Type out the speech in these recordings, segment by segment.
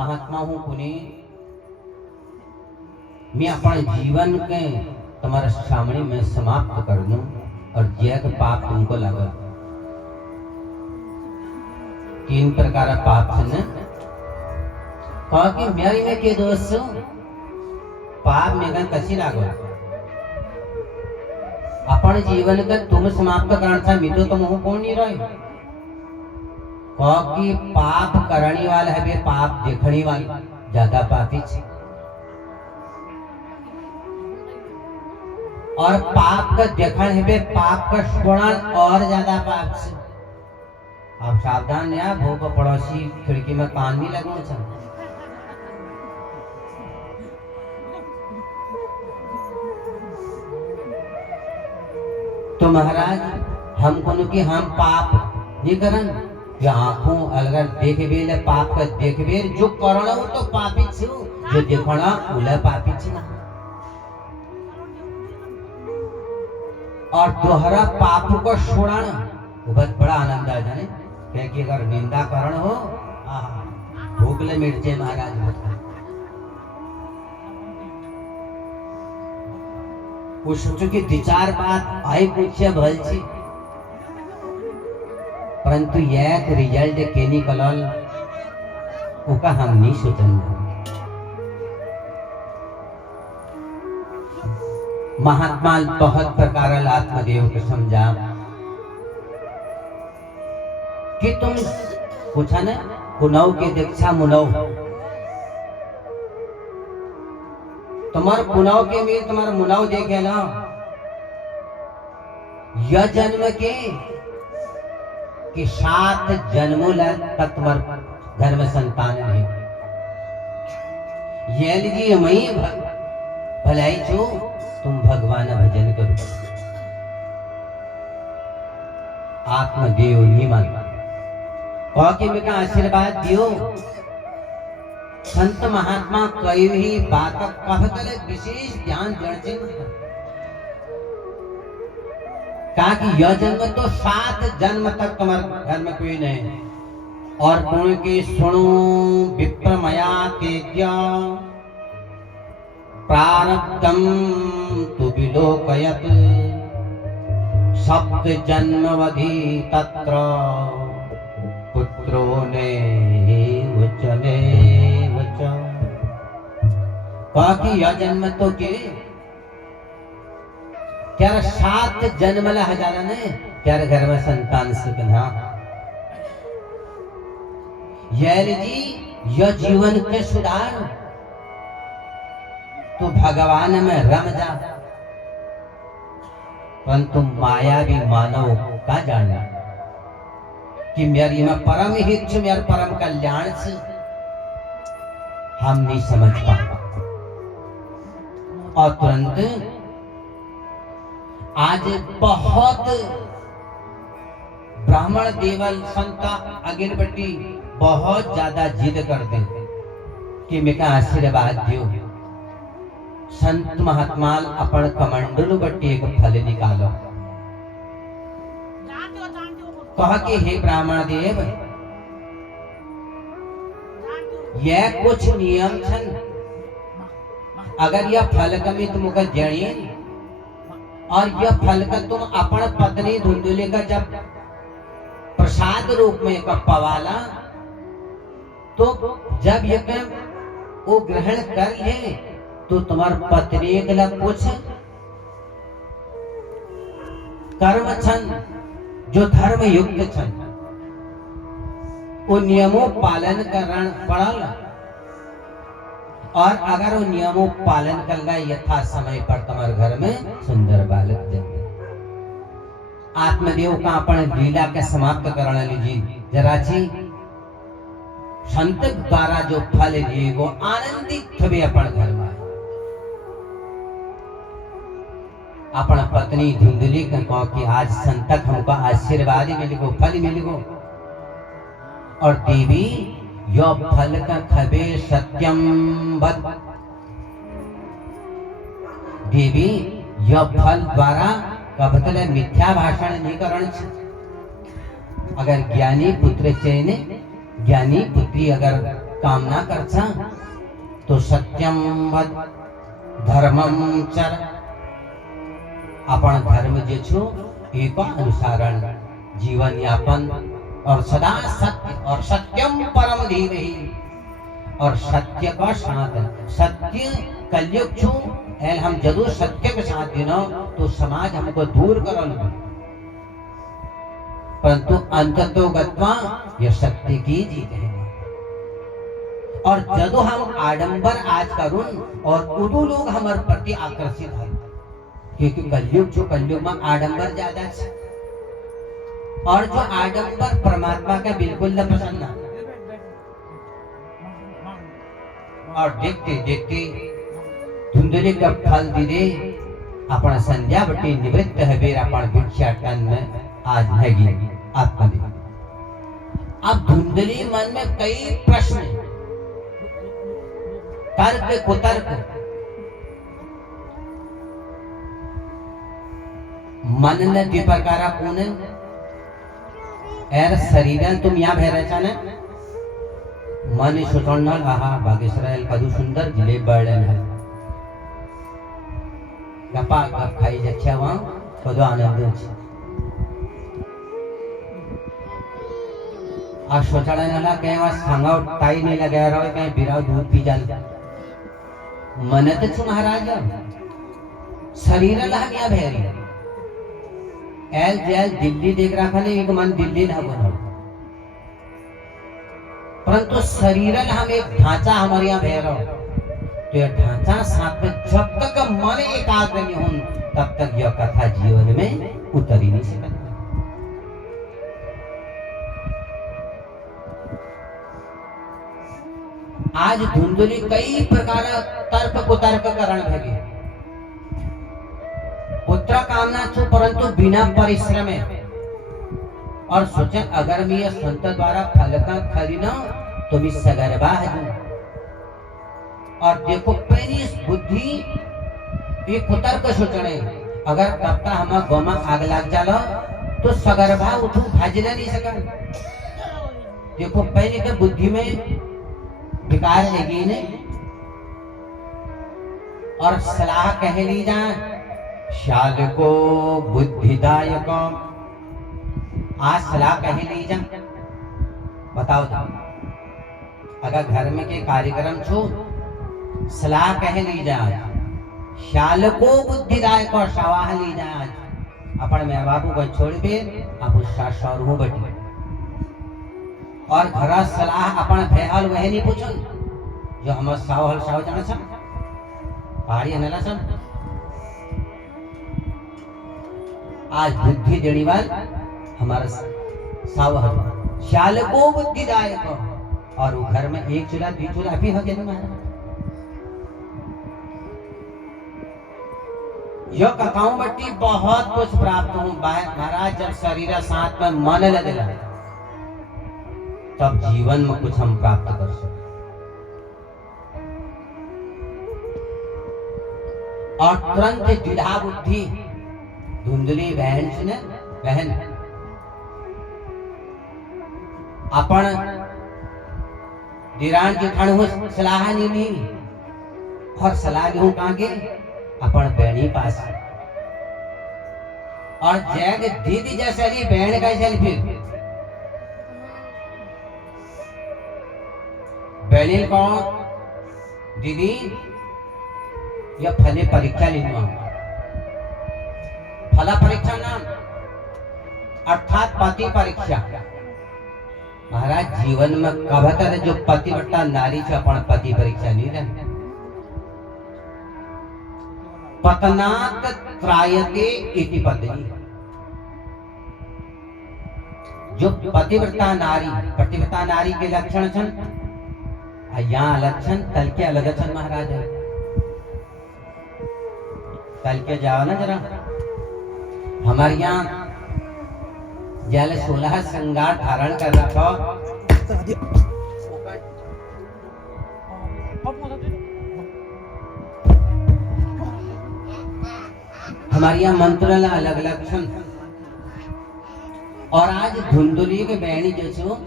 महात्मा हूँ पुणे मैं अपने जीवन के तुम्हारे सामने में समाप्त कर दूं और जैक पाप तुमको लगा। 3 प्रकार पाप से न कहा कि मेरी में के दोस्त पाप में गन कसी लागो अपन जीवन का तुम समाप्त करना था मितो तुम हो कौन नहीं रहे कहा कि पाप करने वाला है बे पाप देखने वाला ज्यादा पापी छे और पाप का देखण है बे पाप का स्मरण और ज्यादा पाप से। आप सावधान या भोग पड़ोसी खिड़की में कान नहीं लगो छ तो महाराज हम कोनो कि हम पाप नहीं करन या आंखों अगर देख बेले पाप का देख बेल जो करणा हो तो पापी छु जो देखणा उला पापी छि ना और दोहरा पाप को छोड़ना बहुत बड़ा आनंद आ जाने क्योंकि अगर निंदा करण हो भूखले मिट जाए महाराज बता वो सोचो कि 2-4 बात आई पूछे भल छी परंतु एक रिजल्ट के निकलल ओका हम नहीं सोचन। महात्मा बहुत प्रकार आत्मदेव को समझा कि तुम पूछा न कुनौ के दीक्षा मुनौ तुम्हार कुनौ के में तुम्हारा मुनौ देखे ना यह जन्म के कि 7 जन्मों तक तुम्हारे घर में संतान नहीं ये लगी मई भलाई छो तुम भगवान भजन करो आत्मदेव निमन कह के मेरा आशीर्वाद दियो। संत महात्मा कई भी बात कहे विशेष ध्यान जड़े कहा कि यह जन्म तो 7 जन्म तक तुम्हारे घर में कोई नहीं और कौन की सुनो विप्रमया तेज्या प्रारब्धम तु विलोकयत् 7 जन्मवधि तत्र पुत्रो ने वचने वचा कहा कि यह जन्म तो के त्यार 7 जन्म ला हजारा ने त्यार घर में संतान सुखना यह जी यह जीवन के सुधार तो भगवान में रम जा परंतु माया भी मानव का जानना कि मेरी में परम हित छ मेरा परम कल्याण छ हम नहीं समझ पाता और तुरंत आज बहुत ब्राह्मण देवल संता अगिरबट्टी बहुत ज्यादा जिद करते कि मेरा आशीर्वाद दियो संत महात्मा अपन कमंडल बट्टी एक फल निकालो कहा कि हे ब्राह्मण देव यह कुछ नियम छन अगर यह फल कमी तुमको जड़िए और यह फल का तुम अपन पत्नी धुंधुले का जब प्रसाद रूप में पवाला तो जब यह वो ग्रहण कर ले तो तुम्हार पत्नी के लिए कुछ कर्म छन जो धर्म युक्त छन वो नियमों पालन करना पड़ल और अगर वो नियमों पालन कर गए यथा समय पर तुम्हारे घर में सुंदर बालक जन्मे। आत्मदेव का अपन लीला के समाप्त करना लीजिए जरा जी संत द्वारा जो फल लिए वो आनंदित थे अपन घर में अपना पत्नी धुंधली का कहो कि आज संतक हमको आशीर्वाद मिलेगो फल मिलेगो और देवी यो फल का खबे सत्यम बद देवी यो फल द्वारा कबतले मिथ्या भाषण नहीं करण अगर ज्ञानी पुत्र चयने ज्ञानी पुत्री अगर कामना करछा तो सत्यम वद धर्मम चर अपन धर्म जे छो एका अनुसारण जीवन यापन और सदा सत्य और सत्यम परम धीमहि और सत्य का साथ सत्य कलयुग छू एल हम जदू सत्य के साथ दिनो तो समाज हमको दूर करल परंतु अंततो गत्वा यह सत्य की जीत है और जदो हम आडंबर आज करुण और उदो लोग हमारे प्रति आकर्षित है क्योंकि कलयुग में आडंबर ज्यादा है और जो आडंबर परमात्मा का बिल्कुल न पसंद ना और देखते देखते धुंधले का फल दीदे अपना संध्या बटे निवृत्त है बेर अपन भिक्षाटन में आज लगी आत्मदे अब धुंधली मन में कई प्रश्न तर्क कुतर्क मन ने द्विप्रकारा पुणे एर शरीर तुम यहाँ भैरचा ने मन सुचोण आहा बागेश्वर कदू सुंदर जिले बर्डन है गप्पा गप खाई जच्छा वहां कदू आनंद छे आ सोचाड़ा नला कहीं वहां सांगाव टाई नहीं लगा रहा है कहीं बिराव दूध पी जाल मन तो छु महाराज शरीर ला हम यहाँ भैरी एल जेल दिल्ली देख रहा था एक मन दिल्ली ना बना परंतु शरीर हम एक ढांचा हमारे यहाँ बह रहा तो यह ढांचा साथ में जब तक मन एकाग्र नहीं हो तब तक यह कथा जीवन में उतर ही नहीं सकती आज धुंधली कई प्रकार तर्क कुतर्क करण भगे पुत्र कामना छो परंतु बिना परिश्रम और सोचे अगर मैं यह संत द्वारा फल का खरीना तो भी सगर्भा है और देखो पहली बुद्धि ये कुतर्क सोचने अगर तब तक हम गोमा आग लग जाला तो सगर्भा उठू भाजने नहीं सका देखो पहले के बुद्धि में विकार लगी ने और सलाह कह ली जा शाल को बुद्धिदायक आज सलाह कह ली जा बताओ था अगर घर में के कार्यक्रम छो सलाह कह ली जा शाल को बुद्धिदायक और सवाह ली जा अपन मैं बाबू को छोड़ दे अब उसका शौरू बटी और घर सलाह अपन भेहल वह नहीं पूछन जो हम साव हल साव जाना छन पहाड़ी नला छन आज बुद्धि देने वाल हमारा साव हल शाल को बुद्धिदायक और वो घर में एक चूल्हा दो चूल्हा भी हो गया महाराज यो कथाओं बट्टी बहुत कुछ प्राप्त हूँ महाराज जब शरीर साथ में मन लगेगा तब जीवन में कुछ हम प्राप्त कर सकते और तुरंत द्विधा बुद्धि धुंधली बहन से ने बहन अपन दिरान के ठण हो सलाह नहीं ली और सलाह लूं कहां के अपन बहनी पास और जैग दीदी जैसे ली बहन कैसे फिर बहनी कौन दीदी यह फले परीक्षा लेना फला परीक्षा नाम अर्थात पति परीक्षा महाराज जीवन में कभतर जो पतिव्रता नारी से अपन पति परीक्षा नहीं रहे पतनात त्रायते इति पत्नी जो पतिव्रता नारी के लक्षण छन यहाँ लक्षण तल के अलग छन महाराज तल के जाओ ना जरा हमारे यहाँ जल 16 श्रृंगार धारण कर रखो हमारे यहाँ मंत्र अलग लक्षण और आज धुंधली के बहनी जो छो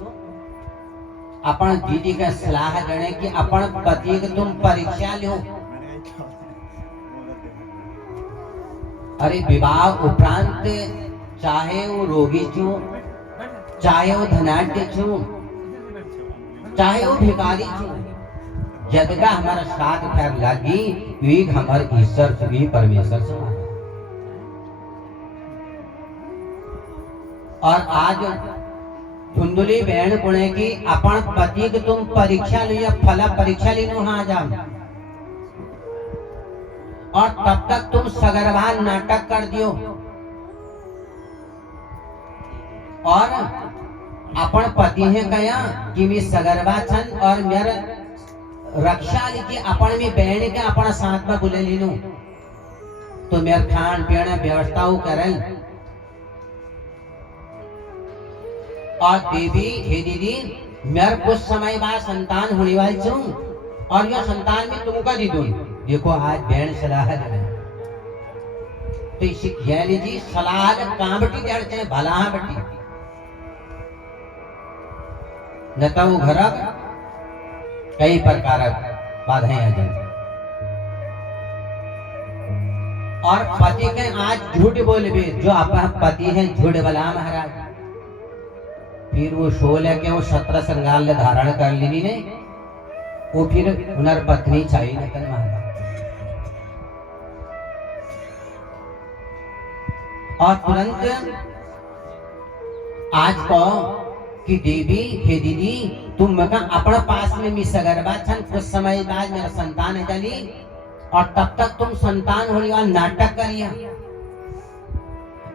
अपन दीदी का सलाह देने कि अपन पति की तुम परीक्षा लो। अरे विवाह उपरांत चाहे वो रोगी छू, चाहे वो धनाढ्य छू, चाहे वो भिखारी छू, जदगा हमारा साथ फेर लगी वीक हमारे ईश्वर से भी परमेश्वर से माना। और आज धुंधुली बहन पुणे की अपन पति की तुम परीक्षा लिया, फला परीक्षा लीनो हाँ जाओ, और तब तक तुम सगर्भान नाटक कर दियो और अपन पति है कया कि मैं सगर्भा छन और मेरा रक्षा लीजिए अपन में बहन के अपन साथ में बुले लीनू तो मेरा खान पीना व्यवस्था करल। और देवी हे दीदी मेरे कुछ समय बाद संतान होने वाली छू और यह संतान में तुमका दी दूं। देखो आज बहन सलाह दे तो इसे कह लीजिए सलाह कहाँ बटी जड़ते हैं भला बटी न तो वो घर कई प्रकार बाधाएं आ जाती और पति के आज झूठ बोल भी जो अपना पति है झूठ बला महाराज फिर वो 16 के वो 17 श्रृंगार धारण कर ली ने वो फिर हुनर पत्नी चाहिए नकल महाराज। और तुरंत आज को कि देवी हे दीदी तुम मका अपना पास में मी सगर्भा छन कुछ समय बाद मेरा संतान है चली और तब तक तुम संतान होने वाला नाटक करिया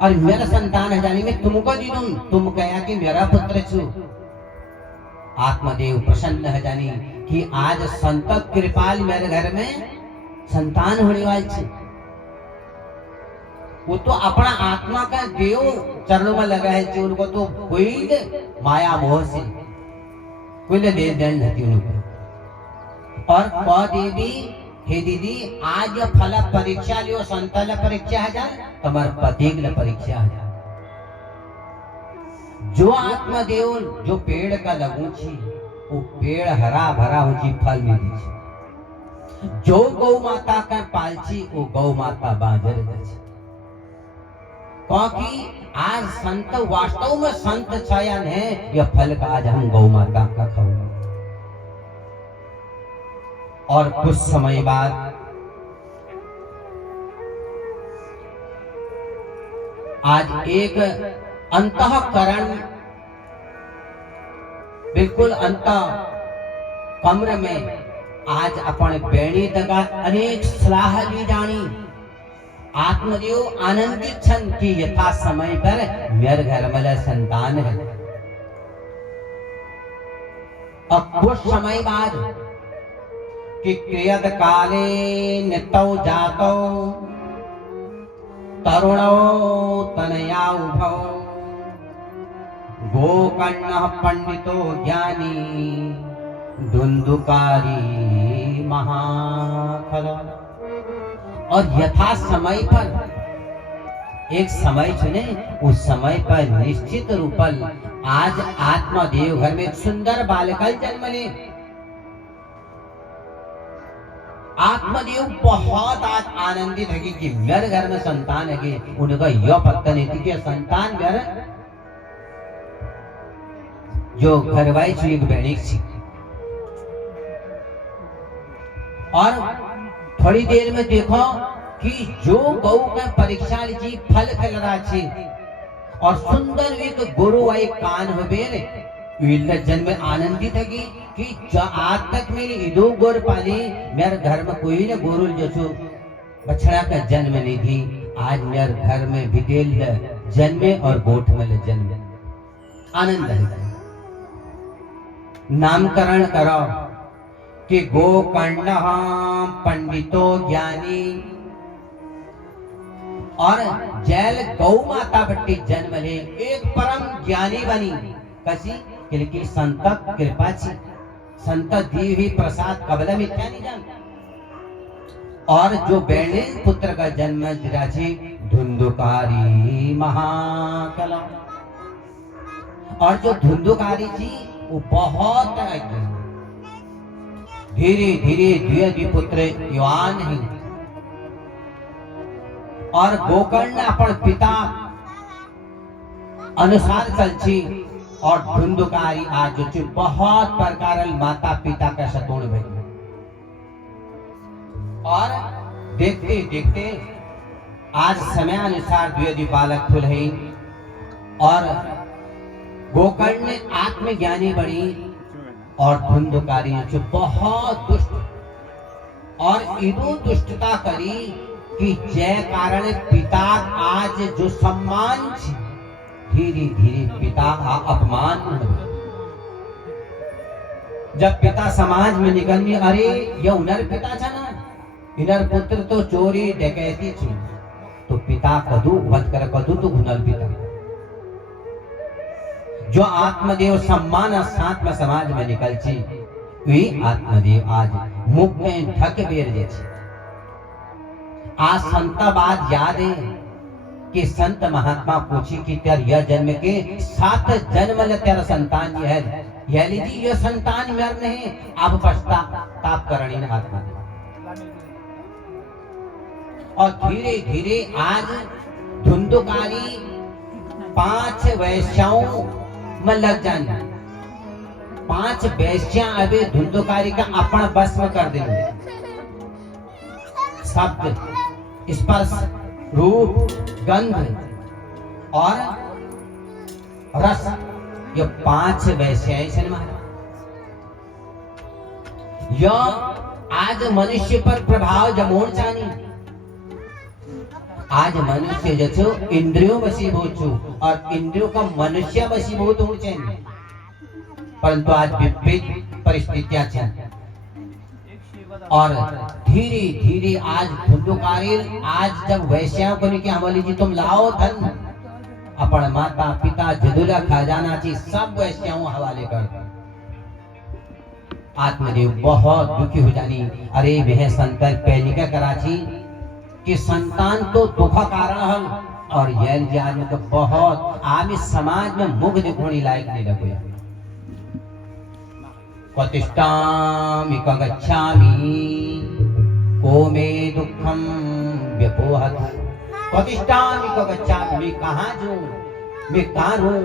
और मेरा संतान है जानी में तुमको दी दूं। तुम कहा कि मेरा पुत्र छु। आत्मदेव प्रसन्न है जानी कि आज संत कृपाल मेरे घर में संतान होने वाली छे। वो तो अपना आत्मा का देव चरणों में लगा है कि उनको तो कोई माया मोह से कोई ले देन नहीं उनको। और प देवी हे दीदी आज फल परीक्षा लियो संतल परीक्षा है जाए तुम्हारे पति की परीक्षा है। जो आत्मदेव जो पेड़ का लगू छी वो पेड़ हरा भरा हो छी फल में दी। जो गौ माता का पालची वो गौ माता बाजर दी। क्योंकि आज संत वास्तव में संत छाया है यह फल का आज हम गौ माता का खाओ। और कुछ समय बाद आज एक अंतःकरण बिल्कुल अंत कमरे में आज अपन बेणी तका अनेक सलाह ली जानी। आत्मदेव आनंदित छन कि यथा समय पर मेरे घर में संतान है। अब कुछ समय बाद कि क्रियत काले नितौ जातौ तरुणौ तनया उभौ गोकर्ण पंडितो ज्ञानी धुंधुकारी महाखल। और यथा समय पर एक समय चुने उस समय पर निश्चित रूपल आज आत्मदेव घर में एक सुंदर बालकल जन्म ले। आत्मदेव बहुत आज आनंदित है कि मेरे घर में संतान है कि उनका यह पता नहीं थी कि संतान मेरे जो घरवाई थी एक बहनी थी। और थोड़ी देर में देखो कि जो गौ का परीक्षा लीजिए फल फल रहा थी और सुंदर एक गुरु एक कान हो बेरे जन्म आनंदित है कि आज तक मेरी इदो गोर पाली मेरे घर में कोई न गोरुल जो बछड़ा का जन्म नहीं थी। आज मेरे घर में विदेल जन्मे और गोठ में जन्मे आनंद है। नामकरण करो कि गोकर्ण पंडितो ज्ञानी और जैल गौ माता बट्टी जन्म ले एक परम ज्ञानी बनी कसी क्योंकि संत कृपा छी संत दी हुई प्रसाद कबला मिथ्या नहीं जान। और जो बेणे पुत्र का जन्म दिराजी धुंधुकारी महाकला। और जो धुंधुकारी जी वो बहुत धीरे धीरे द्विज पुत्र युवान ही और गोकर्ण अपन पिता अनुसार चलची और धुंधुकारी आज जो बहुत प्रकार माता पिता का सतोण भई और देखते देखते आज समय अनुसार द्विज बालक खुले और गोकर्ण ने आत्मज्ञानी बड़ी और धुंधुकारी जो बहुत दुष्ट और इदो दुष्टता करी कि जय कारण पिता आज जो सम्मान धीरे धीरे पिता का अपमान जब पिता समाज में निकलनी अरे ये उनर पिता था ना इनर पुत्र तो चोरी डकैती थी तो पिता कदू वध कर कदू तो गुनल पिता जो आत्मदेव सम्मान साथ में समाज में निकल छी वे आत्मदेव आज मुख में ढक बेर जे छी आज संता बात याद है कि संत महात्मा पूछी कि तेर यह जन्म के 7 जन्म ले तेरा संतान यह लीजिए यह संतान मेर नहीं अब पश्चाताप करनी न आत्मा और धीरे धीरे आज धुंधुकारी 5 वैश्याओं में लग जानी 5 वैश्या अभी धुंधुकारी का अपन बस में कर देंगे शब्द स्पर्श रूप गंध और रस ये 5 वैश्याएं छन महाराज यह आज मनुष्य पर प्रभाव जमोण चानी आज मनुष्य जैसे इंद्रियों वशीभूत छु और इंद्रियों का मनुष्य वशीभूत होना चाहिए परंतु आज विपरीत परिस्थितियां छन और धीरे धीरे आज धुंधुकारी आज जब वैश्याओं को नहीं बोली जी तुम लाओ धन अपन माता पिता जदुला खजाना ची सब वैश्याओं हवाले कर आत्मदेव बहुत दुखी हो जानी अरे वह संतर पहलिका कराची कि संतान तो दुख कारण हल और यह जान में तो बहुत आम इस समाज में मुग्ध दिखोनी लायक नहीं लगे प्रतिष्ठामि गच्छामि को मे दुखम व्यपोहत प्रतिष्ठामि गच्छामि मैं कहां जाऊं मैं कहां रहूं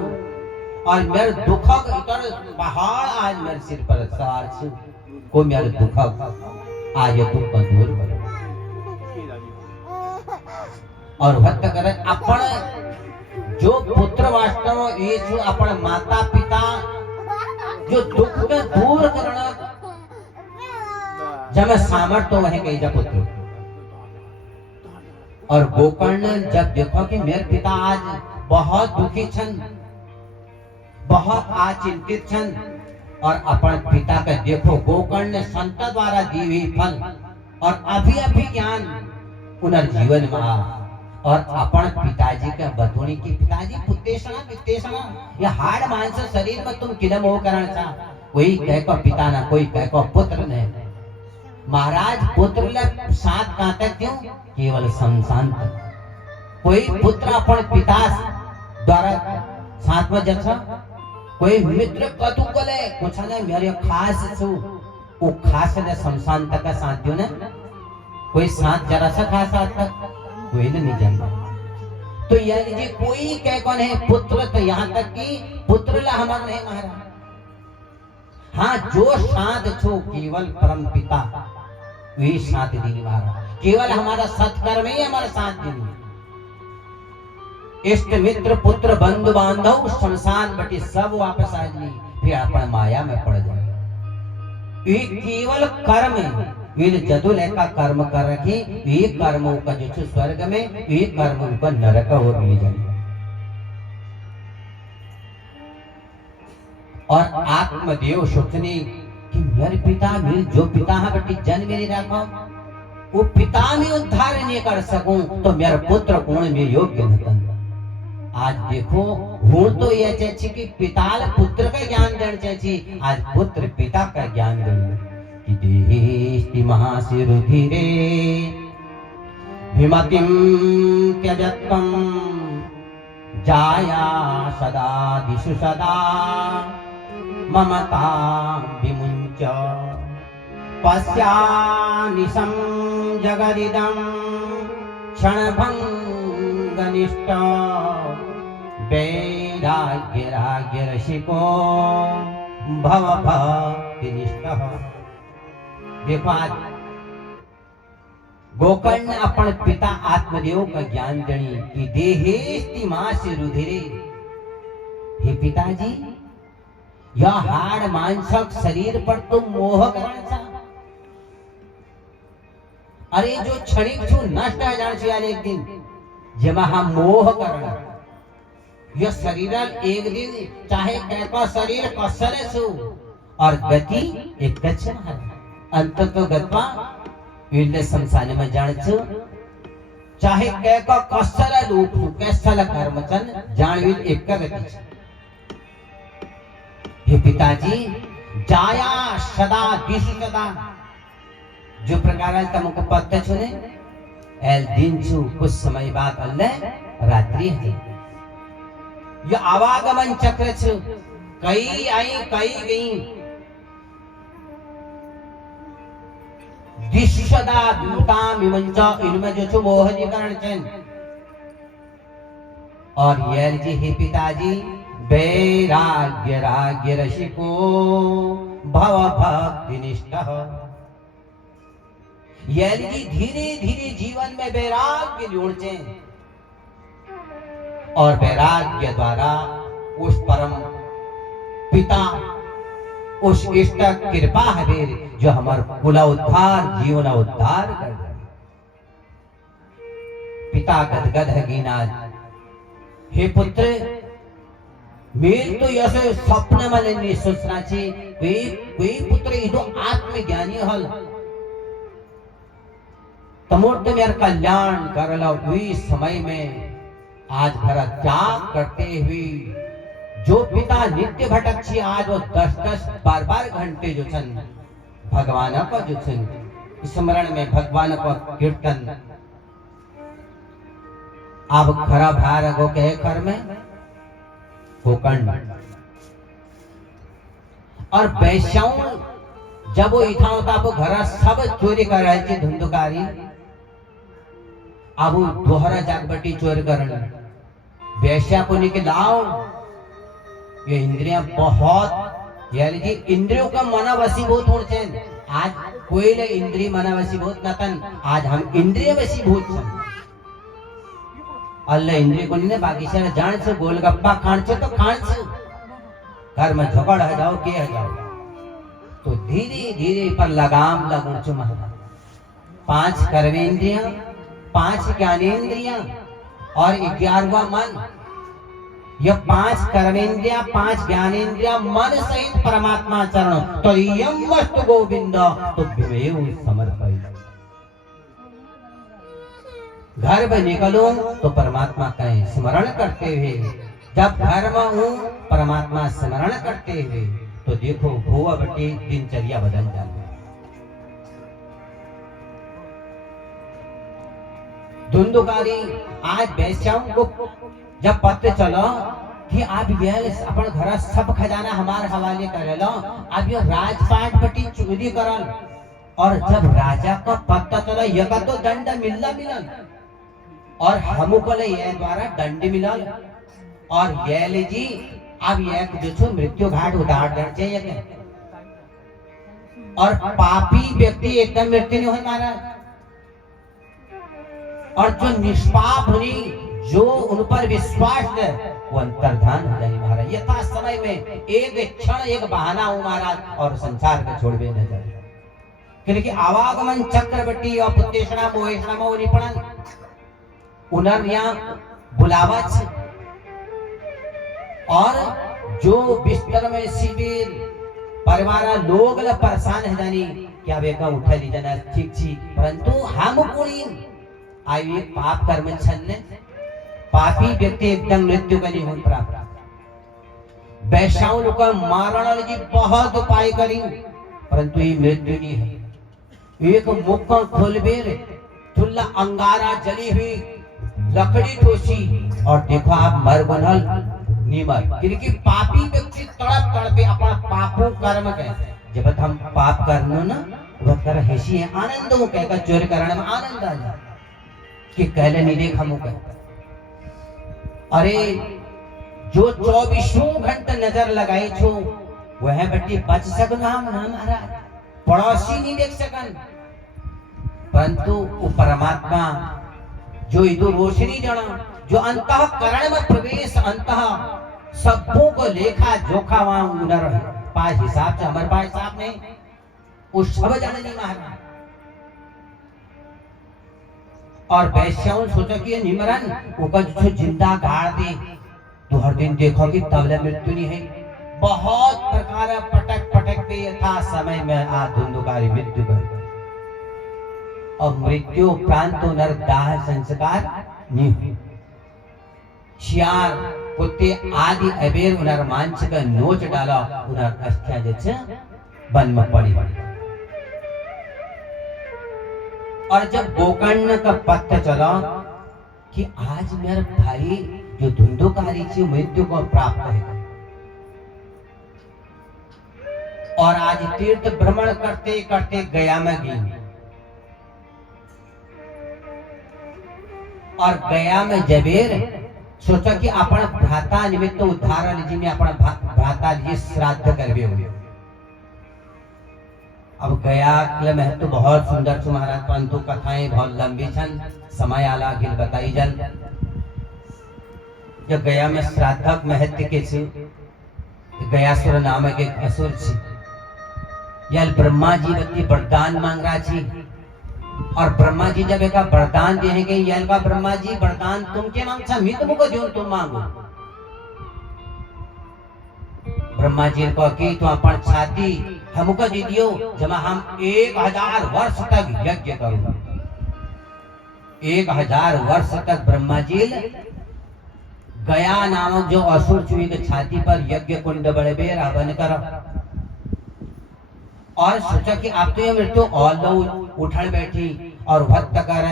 और मेरे दुख इतर पहाड़ आज मेरे सिर पर सवार छे को मेरे दुख आज दुख दूर कर और भक्त करे अपन जो पुत्र वास्तव ये जो अपन माता पिता जो दुख के दूर करना जब सामर्थ्य वह कही जा पुत्र और गोकर्ण जब देखो कि मेरे पिता आज बहुत दुखी छन बहुत आचिंतित छन और अपन पिता का देखो गोकर्ण संत द्वारा दी हुई फल और अभी अभी ज्ञान पुनर्जीवन में और अपन पिताजी का बतौनी की पिताजी पुत्तेषणा वित्तेषणा या हाड़ मांस शरीर में तुम किलम हो करण था कोई कह को पिता ना कोई कह को पुत्र ने महाराज पुत्र ले साथ कांटे क्यों केवल संसांत कोई पुत्र अपन पिता द्वारा साथ में जैसा कोई मित्र कतु को ले कुछ ने मेरे खास छु वो खास ने संसांत का साथ दियो ने कोई साथ जरा सा खास आता कोई नहीं जानता तो यानी जी कोई कह कौन है पुत्र तो यहाँ तक कि पुत्र ला हमार नहीं महाराज हाँ जो साथ छो केवल परम पिता वही साथ दी महाराज केवल हमारा सत्कर्म ही हमारा साथ दी इष्ट मित्र पुत्र बंधु बांधव शमशान बटी सब वापस आ जाए फिर अपन माया में पड़ जाए ये केवल कर्म है वीर जदुल का कर्म कर रखी ये कर्मों का जो स्वर्ग में ये कर्मों का नरक और मिल जाए और आत्मदेव सोचने कि मेरे पिता मेरे जो पिता है बटी जन मेरी रखो वो पिता में उद्धार नहीं कर सकूं तो मेरा पुत्र कौन में योग्य नहीं आज देखो हूं तो ये चाची कि पिता पुत्र का ज्ञान देना चाची आज पुत्र पिता का ज्ञान देना कि देहिष्टि महाशिरुधिरे विमतिं त्यजत्वं जाया सदा दिशु सदा ममता विमुञ्च पश्यानिशं जगदिदं क्षणभङ्गनिष्ठ वैराग्यराग्यरसिको भवभक्तिनिष्ठः। देखो आज गोकर्ण अपन पिता आत्मदेव का ज्ञान देनी कि देहेस्ति मांस रुधिरे। हे पिताजी, यह हाड़ मांसक शरीर पर तुम मोह कराचा। अरे जो क्षणिक छु नष्ट है जान से एक दिन जेमा हम मोह करण यह शरीर एक दिन चाहे कैसा शरीर कसरे छु और गति एक कच्छन है अंत तो गत्वा विले संसार में जान छु चाहे कैका कसर रूप कैसल कर्मचन जानविल एक का गति छ। हे पिताजी, जाया सदा दिश सदा जो प्रकार तमको पत्ते छुने एल दिन छु कुछ समय बाद अल्लाह रात्रि है। ये आवागमन चक्र छु कई आई कई गई दिश सदा भूता विमंच इनमें जो छु मोह निकरण चन और ये जी हे पिताजी वैराग्य राग्य रसिको भव भक्तिनिष्ठः। यानी धीरे धीरे जीवन में वैराग्य जोड़ते और वैराग्य द्वारा उस परम पिता उस इष्ट कृपा है जो हमार कुल उद्धार जीवन उद्धार कर दे। पिता गदगद है गीनाज, हे पुत्र मेर तो यसे स्वप्न में सोचना चाहिए कोई पुत्र इदो आत्मज्ञानी हल तमोर्त मेर कल्याण करला हुई समय में आज घर त्याग करते हुए जो पिता नित्य भटक छी आज वो 10-10 12 घंटे जो छन भगवान का जो छन स्मरण में भगवान का कीर्तन अब खरा भार गो कहे कर में गोकर्ण और वैश्याओं जब वो इथा होता वो घर सब चोरी कर रहे थे धुंधुकारी अब वो दोहरा जागबटी चोरी करने वैश्या को निकलाओ ये इंद्रियां बहुत यानी कि इंद्रियों का मना वशीभूत होते हैं। आज कोई ले इंद्रिय मना वशीभूत नतन आज हम इंद्रिय वशीभूत छन अल्लाह इंद्रिय को नहीं बाकी सारे जान से गोलगप्पा खान से तो खान से घर में झगड़ है जाओ के है जाओ तो धीरे धीरे पर लगाम लगन चुमा 5 कर्मेंद्रियां 5 ज्ञानेंद्रियां और 11वां मन यह 5 कर्मेंद्रियां 5 ज्ञानेंद्रियां मन सहित परमात्मा चरण तो यम वस्तु गोविंद तो विवेक समर्पय। घर में निकलो तो परमात्मा का स्मरण करते हुए जब घर में हूँ परमात्मा स्मरण करते हुए तो देखो भुआ बटी दिनचर्या बदल जाती है। धुंधुकारी आज वैश्याओं को जब पता चला कि आप ये अपन घर सब खजाना हमारे हवाले कर लो अब ये राजपाट बटी चोरी करल और जब राजा को पता चला यह का तो दंड मिलल और हमको ये द्वारा दंड मिलल और ये ले जी अब ये जो मृत्यु घाट उतार देना चाहिए और पापी व्यक्ति एकदम मृत्यु नहीं हो महाराज और जो निष्पाप हुई जो उन पर विश्वास है वो अंतर्धान हो जाए महाराज। यथा समय में एक क्षण एक बहाना हो महाराज और संसार में छोड़ भी न जाए क्योंकि आवागमन चक्रवर्ती और पुत्रेषणा मोहेषणा में निपणन उनर्या बुलावा और जो बिस्तर में शिविर परिवार लोग परेशान है जानी क्या बेका उठा ली जाना ठीक छी परंतु हम कोई आई पाप कर्म छन्ने पापी व्यक्ति एकदम मृत्यु का नहीं हो प्राप्त वैश्याओं का मारण की बहुत उपाय करी परंतु ये मृत्यु नहीं है। एक मुख खोल बेर चुल्ला अंगारा जली हुई लकड़ी ठोसी और देखो आप मर बनल निमर क्योंकि पापी व्यक्ति तड़प तड़पे अपना पापों कर्म के जब हम पाप करनो ना वह कर हेसी है आनंद हो कहकर चोरी करने में आनंद आ जाए कि कहले नहीं देख हम अरे जो 24 घंटे नजर लगाई छो वह बट्टी बच सकन हम ना महाराज पड़ोसी नहीं देख सकन परंतु वो परमात्मा जो इधर रोशनी जाना जो अंतःकरण में प्रवेश अंतः सबों को लेखा जोखा वहां उनर पास हिसाब से हमारे पास हिसाब नहीं वो सब जाने नहीं महाराज और वैश्याओं सोचा कि ये निमरन ऊपर जो जिंदा गाड़ दे तो हर दिन देखो कि तबले मृत्यु नहीं है बहुत प्रकार पटक पटक पे यथा समय में आ धुंधुकारी मृत्यु कर और मृत्यु प्रांत तो नर दाह संस्कार नहीं हुई शियार कुत्ते आदि अबेर उनर मांस का नोच डाला उनर अस्थियां जैसे बन में पड़ी और जब गोकर्ण का पत्ता चला कि आज मेरे भाई जो धुंधुकारी से मृत्यु को प्राप्त है और आज तीर्थ भ्रमण करते करते गया में गई और गया में जबेर सोचा कि अपना भ्राता निमित्त उद्धार लीजिए में अपना भ्राता लिए श्राद्ध करवे हुए अब गया के महत्व बहुत सुंदर से महाराज परंतु कथाएं बहुत लंबी छन समय आला गिल बताई जन जब गया में श्राद्धक महत्व के से गयासुर नामक एक असुर छी यल ब्रह्मा जी व्यक्ति वरदान मांग रहा छी और ब्रह्मा जी जब एक वरदान देने गए यल का ब्रह्मा जी वरदान तुम के मांग सा मैं तुमको दूं तुम मांगो ब्रह्मा जी को कि तो अपन छाती हमको दे दियो जमा हम 1000 वर्ष तक यज्ञ करूंगा 1000 वर्ष तक ब्रह्मा जी गया नामक जो असुर चुई के छाती पर यज्ञ कुंड बड़े बेर हवन कर और सोचा कि आप तो ये मृत्यु और लो उठन बैठी और भक्त कर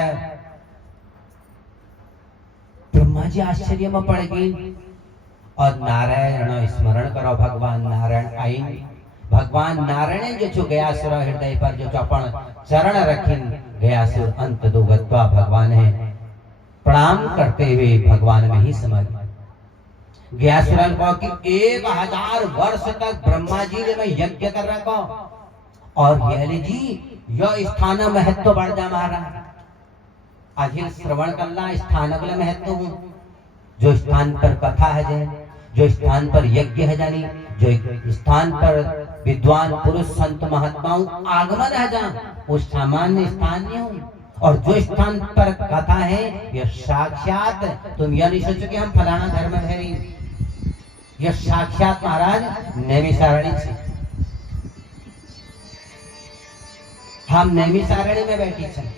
ब्रह्मा जी आश्चर्य में पड़ गई और नारायण स्मरण करो भगवान नारायण आई भगवान नारायण जो जो गयासुर हृदय पर जो अपन चरण रखिन गयासुर अंत दो गत्वा भगवान है प्रणाम करते हुए भगवान में ही समझ गयासुर को कि 1000 वर्ष तक ब्रह्मा जी ने यज्ञ कर रखा और यह जी यह स्थान महत्व बढ़ जा महाराज आखिर श्रवण करना स्थान अगले महत्व हूँ जो स्थान पर कथा है जो स्थान पर यज्ञ है जानी जो स्थान पर विद्वान पुरुष संत महात्माओं आगमन है जा उस सामान्य स्थान नहीं हूँ और जो स्थान पर कथा है यह साक्षात तुम यह नहीं सोचो कि हम फलाना धर्म है यह साक्षात महाराज नैमिषारण्य से हम नैमिषारण्य में बैठी थे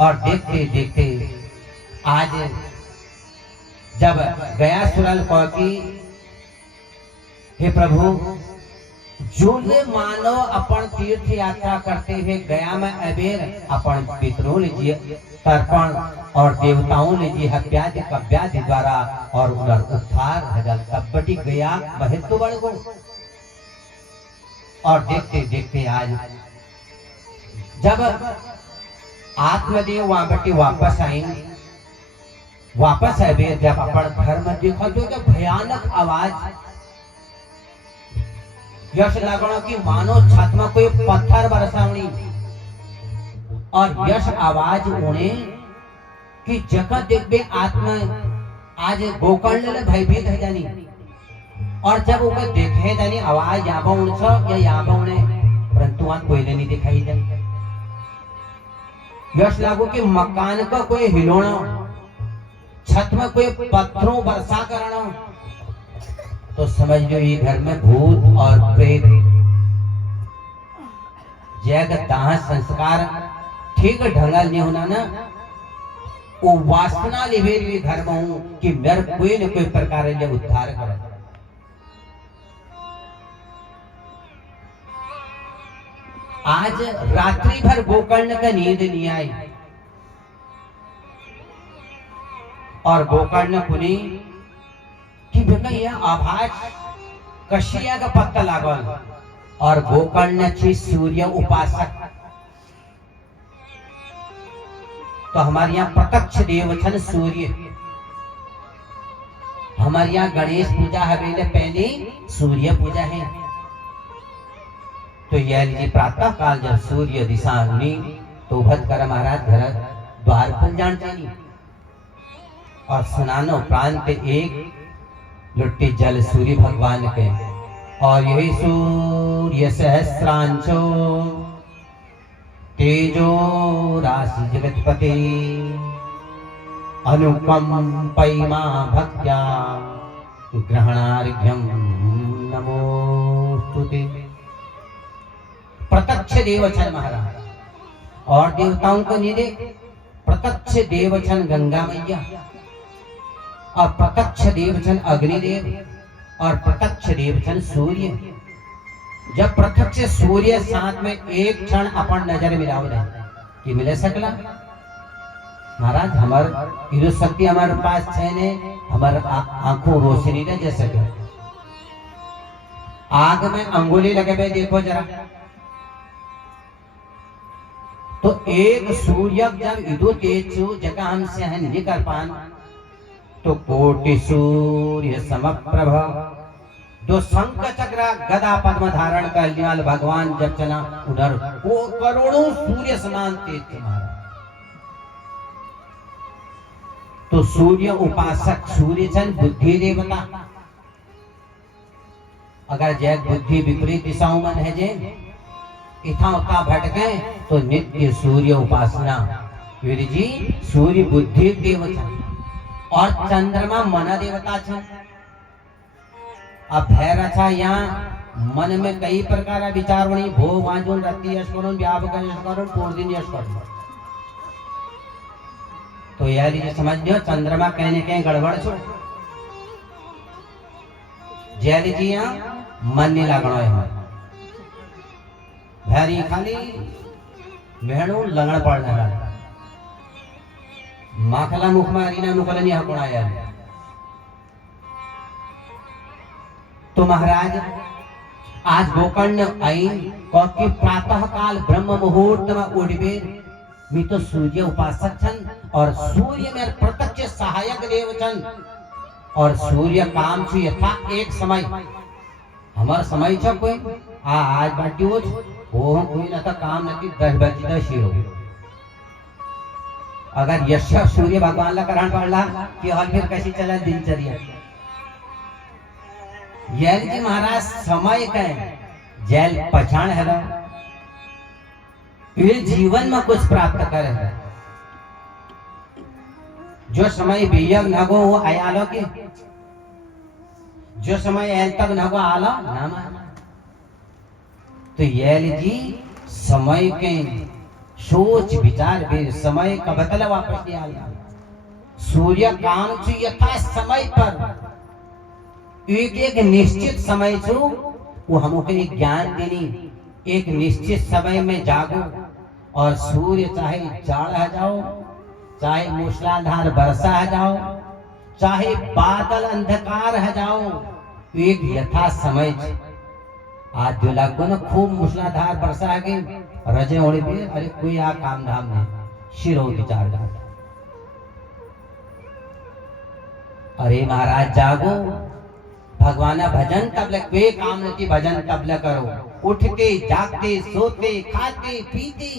और देखते देखते आज जब गयासुर को कि हे प्रभु जो मानव अपन तीर्थ यात्रा करते हुए गया में अबेर अपन पितरों लीजिए तर्पण और देवताओं लीजिए हत्यादि कव्यादि द्वारा और उधर उद्धार हजल कब्बटी गया महत्व बढ़ गो और देखते देखते आज जब आत्मदेव वहां बटी वापस आई वापस अबेर जब अपन घर में देखो तो भयानक आवाज यश लगनो कि मानो छत में कोई पत्थर बरसावनी और यश आवाज उन्हें कि जगह देखबे आत्मा आज गोकर्ण ले भयभीत है जानी और जब वो देखे जानी आवाज यहाँ पर उनसे या यहाँ पर उन्हें परंतु वहां कोई नहीं दिखाई जानी यश लागो कि मकान का कोई हिलोना छत में कोई पत्थरों बरसा करना तो समझ लो ये घर में भूत और प्रेत जैग दाह संस्कार ठीक ढंगल नहीं होना ना वो वासना लिवे हुए घर में हूं कि मेरे कोई न कोई प्रकार ले उद्धार करे आज रात्रि भर गोकर्ण का नींद नहीं आई और गोकर्ण पुनी ठीक है, यह आभास कशिया का पत्ता लागल और गोकर्ण छी सूर्य उपासक। तो हमारे यहाँ प्रत्यक्ष देव छन सूर्य। हमारे यहाँ गणेश पूजा हवेले पहले सूर्य पूजा है। तो यह लीजिए प्रातः काल जब सूर्य दिशा हुई तो भद कर महाराज घर द्वार खुल जान चाहिए और स्नानो प्रांत एक लुट्टी जल सूर्य भगवान के और यही सूर्य सहस्रांशो तेजो राशि जगतपते अनुकंपैमा भक्त्या ग्रहणार्घ्यम नमोस्तुते। प्रत्यक्ष देवछन महाराज और देवताओं को नहीं देख, प्रत्यक्ष देवछन गंगा मैया और प्रत्यक्ष देवछन अग्निदेव और प्रत्यक्ष देवछन सूर्य। जब प्रत्यक्ष सूर्य साथ में एक क्षण अपन नजर मिलाओ रहे कि मिले सकला महाराज हमार इधर शक्ति हमारे पास है ने हमार आंखों रोशनी ने जैसे आग में अंगुली लगे हुए देखो जरा। तो एक सूर्य जब इधो तेज जगह हम सहन नहीं कर पान तो कोटि सूर्य समप्रभ। दो शंख चक्र गदा पद्म धारण करने वाले भगवान जब चला उधर वो करोड़ों सूर्य समान तेज तुम्हारा। तो सूर्य उपासक सूर्य चन बुद्धि देवता। अगर जय बुद्धि विपरीत दिशाओं में है जे इथा उता भटके तो नित्य सूर्य उपासना। वीर जी सूर्य बुद्धि देवता और चंद्रमा मन देवता छन। अब भैर अच्छा यहाँ मन में कई प्रकार विचार बनी भो वांजुन रति यश करुण व्यापक यश करुण पूर्ण दिन यश करुण। तो यार लीजिए समझ लो चंद्रमा कहने के गड़बड़ छो जय लीजिए यहाँ मन नहीं लागणो है भैरी खाली भेड़ू लगन पड़ने लगा माखला मुख में अरीना मुखला नहीं हकुणा यार। तो महाराज आज गोकर्ण आई क्योंकि प्रातः काल ब्रह्म मुहूर्त में उड़बेर मी तो सूर्य उपासक छन और सूर्य में प्रत्यक्ष सहायक देव छन और सूर्य काम छे यथा एक समय हमार समय छ कोई आज बाटी हो वो कोई न तो काम न की 10 बजे 10 ही हो। अगर यश सूर्य भगवान ला करण पड़ला कि और फिर कैसी चला दिनचर्या। यह जी महाराज समय का जैल पहचान है ये जीवन में कुछ प्राप्त करे। जो समय बेयग नगो वो आयालो के जो समय ऐल तक नगो आलो ना माना। तो यह जी समय के सोच विचार भी समय का बदला वापस नहीं आया। सूर्य काम से यथा समय पर एक एक निश्चित समय जो वो हमको एक ज्ञान देनी एक निश्चित समय में जागो और सूर्य चाहे जाड़ आ जाओ चाहे मूसलाधार वर्षा आ जाओ चाहे बादल अंधकार आ जाओ एक यथा समय। आज जो लागो ना खूब मूसलाधार वर्षा आ गई रजे होने भी अरे कोई आ काम धाम नहीं शिरो विचार जाता। अरे महाराज जागो भगवान भजन तबले कोई काम नहीं भजन तबले करो उठते जागते सोते खाते पीते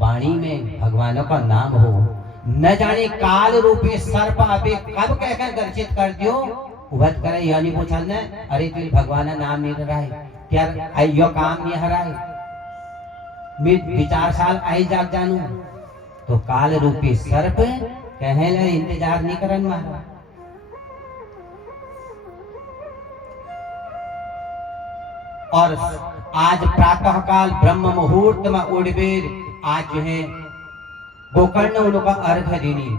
वाणी में भगवानों का नाम हो। न जाने काल रूपी सर्प अभी कब कहकर गर्जित कर दियो उभत करे यह नहीं पूछा न अरे तू भगवान नाम नहीं रहा है क्या आइयो काम नहीं हरा है मैं विचार साल आई जाग जानू तो काल रूपी सर्प कहे ले इंतजार नहीं करन महाराज। और आज प्रातः काल ब्रह्म मुहूर्त में उड़बेर आज जो है गोकर्ण उनका अर्घ देनी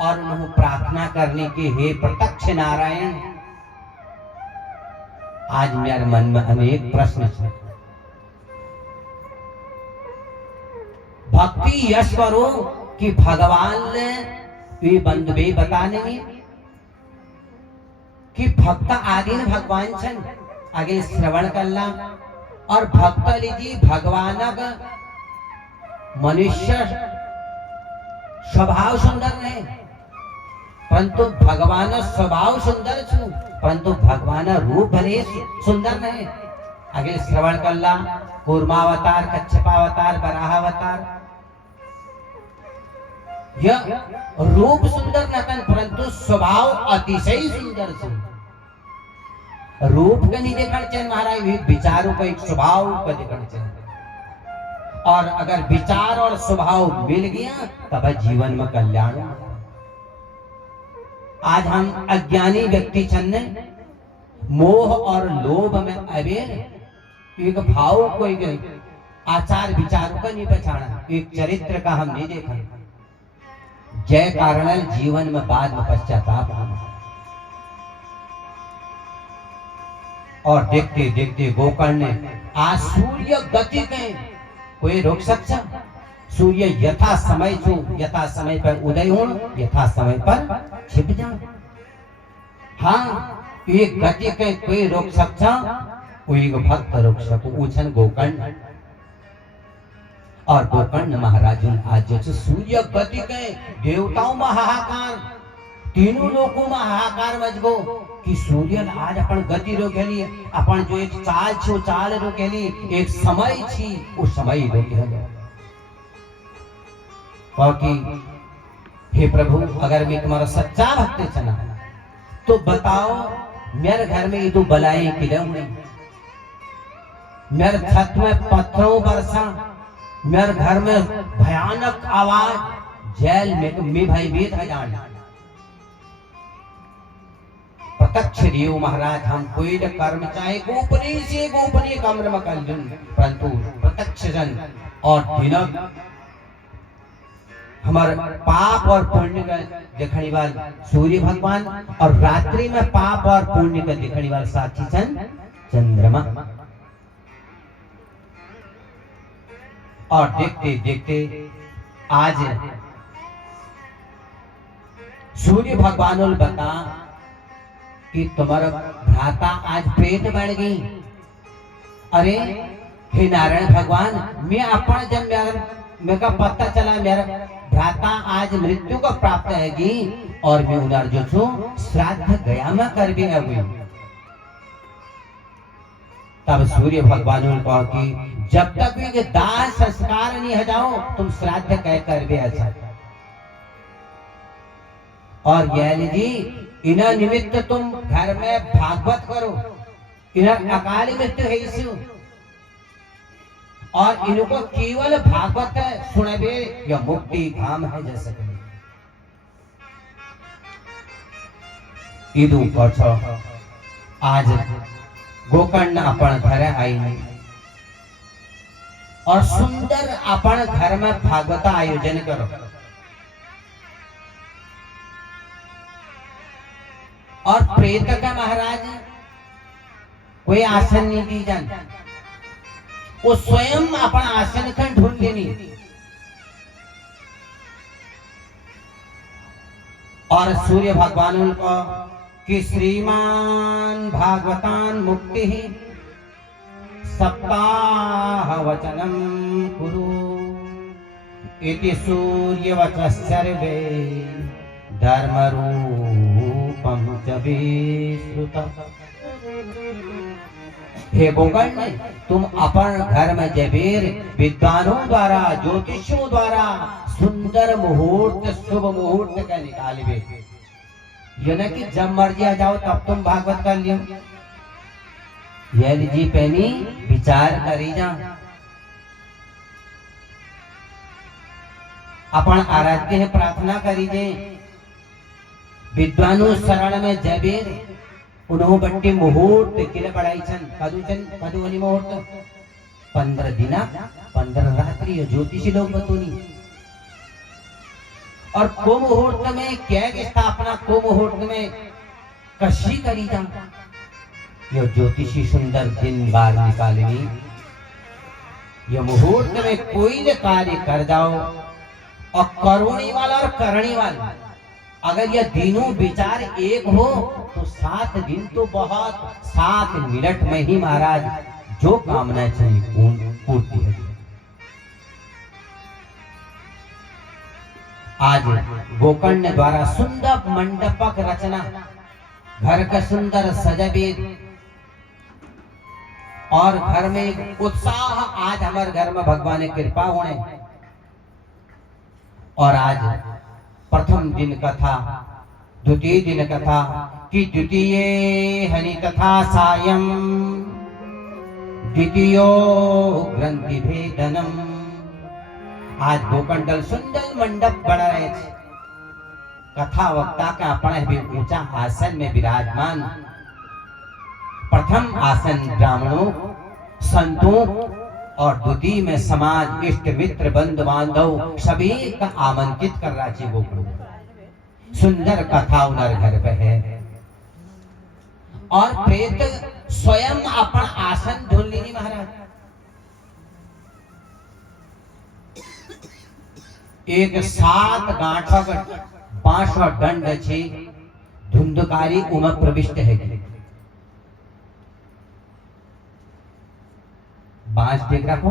और उन्हें प्रार्थना करने के हे प्रत्यक्ष नारायण। आज मेरे मन में अनेक प्रश्न है। भक्ति यश करो कि भगवान ने ये बंदबे बताने भक्त आदि भगवान छन आगे श्रवण करला और भक्त लीजी भगवानक मनुष्य स्वभाव सुंदर नहीं परंतु भगवान स्वभाव सुंदर छु परंतु भगवान रूप भले सुंदर नहीं आगे श्रवण करला कूर्मावतार कच्छपावतार बराहावतार यह रूप सुंदर नतन परंतु स्वभाव अतिशय सुंदर छु रूप का नहीं देखना चाहिए महाराज विचारों का एक स्वभाव का देखना चाहिए और अगर विचार और स्वभाव मिल गया तब जीवन में कल्याण। आज हम अज्ञानी व्यक्ति छन्ने मोह और लोभ में अबेर एक भाव को एक आचार विचारों का नहीं पहचाना एक चरित्र का हम नहीं देखा जय कारण जीवन में बाद में पश्चाताप हम और देखते देखते गोकर्ण ने आज सूर्य गति के कोई रोक सकता सूर्य यथा समय छू यथा समय पर उदय हो यथा समय पर छिप जाओ हाँ ये गति के कोई रोक सकता कोई भक्त रोक सको उछन गोकर्ण और गोकर्ण महाराज आज जो सूर्य गति के देवताओं में हाहाकार तीनों लोगों में हाहाकार मजगो कि सूर्य आज अपन गति रोकेली अपन जो एक चाल छो चाल रोकेली एक समय छी वो समय रोकेली क्योंकि हे प्रभु अगर मैं तुम्हारा सच्चा भक्त चना तो बताओ मेरे घर में ये तो बलाएं किधर नहीं मेरे छत में पत्थरों बरसा मेरे घर में भयानक आवाज जेल में भाई बेत हजार प्रत्यक्ष देव महाराज हम कोई कर्म चाहे गोपनीय से गोपनीय कमर में कर परंतु प्रत्यक्ष जन और दिनक हमारे पाप और पुण्य का देखने वाले सूर्य भगवान और रात्रि में पाप और पुण्य का देखने वाले साक्षी चंद्रमा और देखते देखते आज सूर्य भगवान बता कि तुम्हारा भ्राता आज प्रेत बढ़ गई अरे हे नारायण भगवान मैं अपन जब मेरा पता चला मेरा भ्राता आज मृत्यु को प्राप्त हैगी और मैं उधर जो छू श्राद्ध गया मैं कर भी हुई तब सूर्य भगवान ने कहा कि जब तक भी दाह संस्कार नहीं हो जाओ तुम श्राद्ध कह कर भी अच्छा और यह जी इन्ह निमित्त तुम घर में भागवत करो इन्ह अकाल मृत्यु है इसु और इनको केवल भागवत सुनबे या मुक्ति धाम है जैसे इदु कछो आज गोकर्ण अपन घर आई और सुंदर अपन घर में भागवत आयोजन करो और प्रेत का महाराज कोई आसन नहीं दी जान वो स्वयं अपन आसन का ढूंढ लेनी और सूर्य भगवान को कि श्रीमान भागवतान मुक्ति ही सप्ताह वचनम कुरु इति सूर्य वचस्सर्वे धर्म रूपम च विश्रुतम्। हे गोकर्ण तुम अपन घर में जबेर विद्वानों द्वारा ज्योतिषों द्वारा सुंदर मुहूर्त शुभ मुहूर्त का निकालबे ये न कि जब मर्जी आ जाओ तब तुम भागवत कर लियो यह जी पहनी विचार करी जा अपन आराध्य है प्रार्थना करी जे विद्वानों शरण में जबेर उन्हों बट्टी मुहूर्त किले पढ़ाई छन कदू वाली मुहूर्त 15 दिना 15 रात्रि ज्योतिषी लोग बतूनी और को मुहूर्त में क्या स्थापना को मुहूर्त में कशी करी जा यो ज्योतिषी सुंदर दिन बार निकालनी यो मुहूर्त में कोई कार्य कर जाओ और करुणी वाला और करणी वाला अगर यह तीनों विचार एक हो तो 7 दिन तो बहुत, 7 मिनट में ही महाराज जो कामना चाहिए पूर्ति है। आज गोकर्ण द्वारा सुंदर मंडपक रचना, घर का सुंदर सजावेद और घर में उत्साह। आज हमारे घर में भगवान की कृपा होने। और आज प्रथम दिन कथा, द्वितीय दिन कथा कि द्वितीय हनि तथा सायं द्वितीयो ग्रंथि भेदनम। आज गोकंडल सुंदर मंडप बना रहे थे। कथा वक्ता का अपना भी ऊंचा आसन में विराजमान। प्रथम आसन ब्राह्मणों संतों और द्वितीय में समाज इष्ट मित्र बंधु बांधव सभी का आमंत्रित कर रहा है। गोकुल सुंदर कथा उनर घर पे है। और प्रेत स्वयं अपन आसन ढूंढ लीनी महाराज। एक 7 गांठक बांस और दंड छे धुंधकारी उम प्रविष्ट है। बांस देख रखो,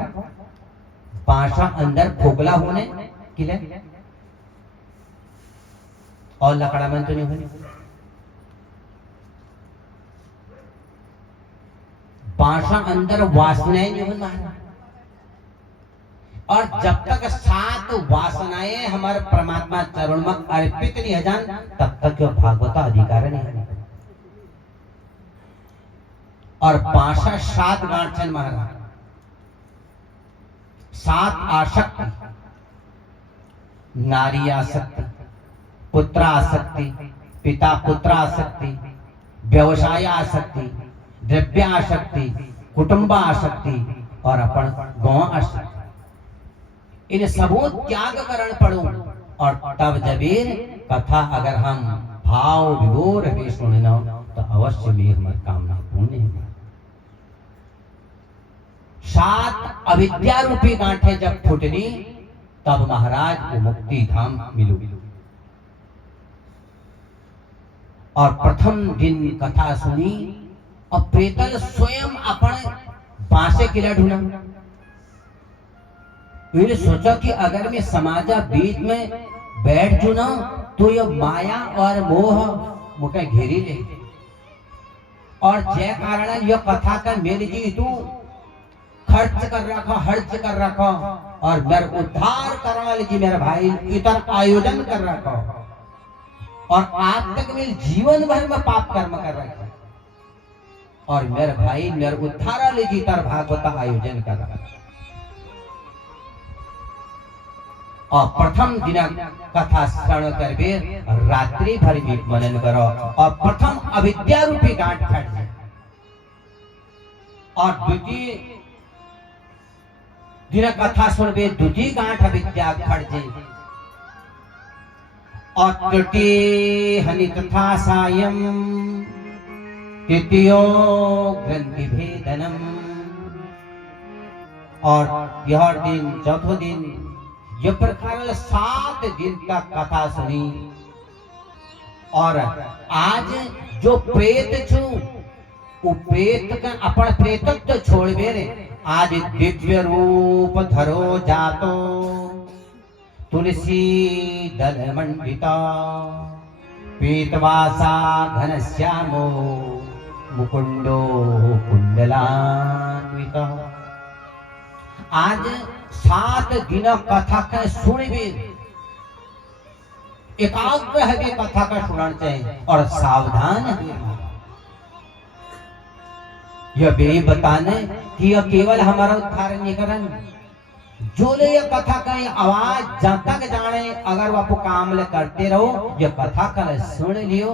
बांसा अंदर खोखला होने किले और लकड़ा में तो नहीं होने। बांसा अंदर वासनाएं नहीं होने। और जब तक 7 वासनाएं हमारे परमात्मा चरण में अर्पित नहीं है जान, तब तक भागवत अधिकार नहीं है। और बांसा 7 गांठ महाराज, 7 आसक्ति, नारी आसक्ति, पुत्र आसक्ति, पिता पुत्र आसक्ति, व्यवसाय आसक्ति, द्रव्य आसक्ति, कुटुंब आसक्ति और अपन गौ आसक्ति। इन सबों त्याग करण पड़ो। और तब जबीर कथा अगर हम भाव विभोर भी सुनना तो अवश्य भी हमारी कामना पूर्ण होगी। 7 अविद्या रूपी गांठे जब फूटनी तब महाराज को मुक्ति धाम मिलू। और प्रथम दिन कथा सुनी और प्रेतल स्वयं अपन बांसे किला ढूंढा। मैंने सोचा कि अगर मैं समाजा बीच में बैठ जू ना तो यह माया और मोह मुझे घेरी ले। और जय कारण यह कथा का मेरी जी तू खर्च कर रखा, खर्च कर रखा और मेरे उद्धार करने वाले जी मेरा भाई इतर आयोजन कर रखा। और आज तक मेरे जीवन भर में पाप कर्म कर रखा और मेरे भाई मेरे उद्धार वाले जी तर भागवत आयोजन कर रखा। और प्रथम दिन कथा श्रवण करके रात्रि भर भी मनन करो और प्रथम अविद्या रूपी गांठ फट जाए। और द्वितीय दिन कथा सुनबे द्वितीय गांठ अविद्या फट जाए। और तृतीय हनि तथा सायं तृतीयो ग्रंथि भेदनम। और यह दिन चौथा दिन ये प्रकार 7 दिन तक कथा सुनी। और आज जो प्रेत छू वो प्रेत का अपन प्रेतत्व तो छोड़ बेरे आज दिव्य रूप धरो जातो तुलसी दल मंडिता पीतवासा घनश्यामो मुकुंडो कुंडलान्विता। आज 7 दिन कथा का सुनबे एकाग्र है कथा का सुनना चाहिए और सावधान है। यह भी बताने कि यह केवल हमारा उद्धार नहीं करन। जो ले यह कथा का आवाज जब तक जाने अगर वो काम ले करते रहो यह कथा का सुन लियो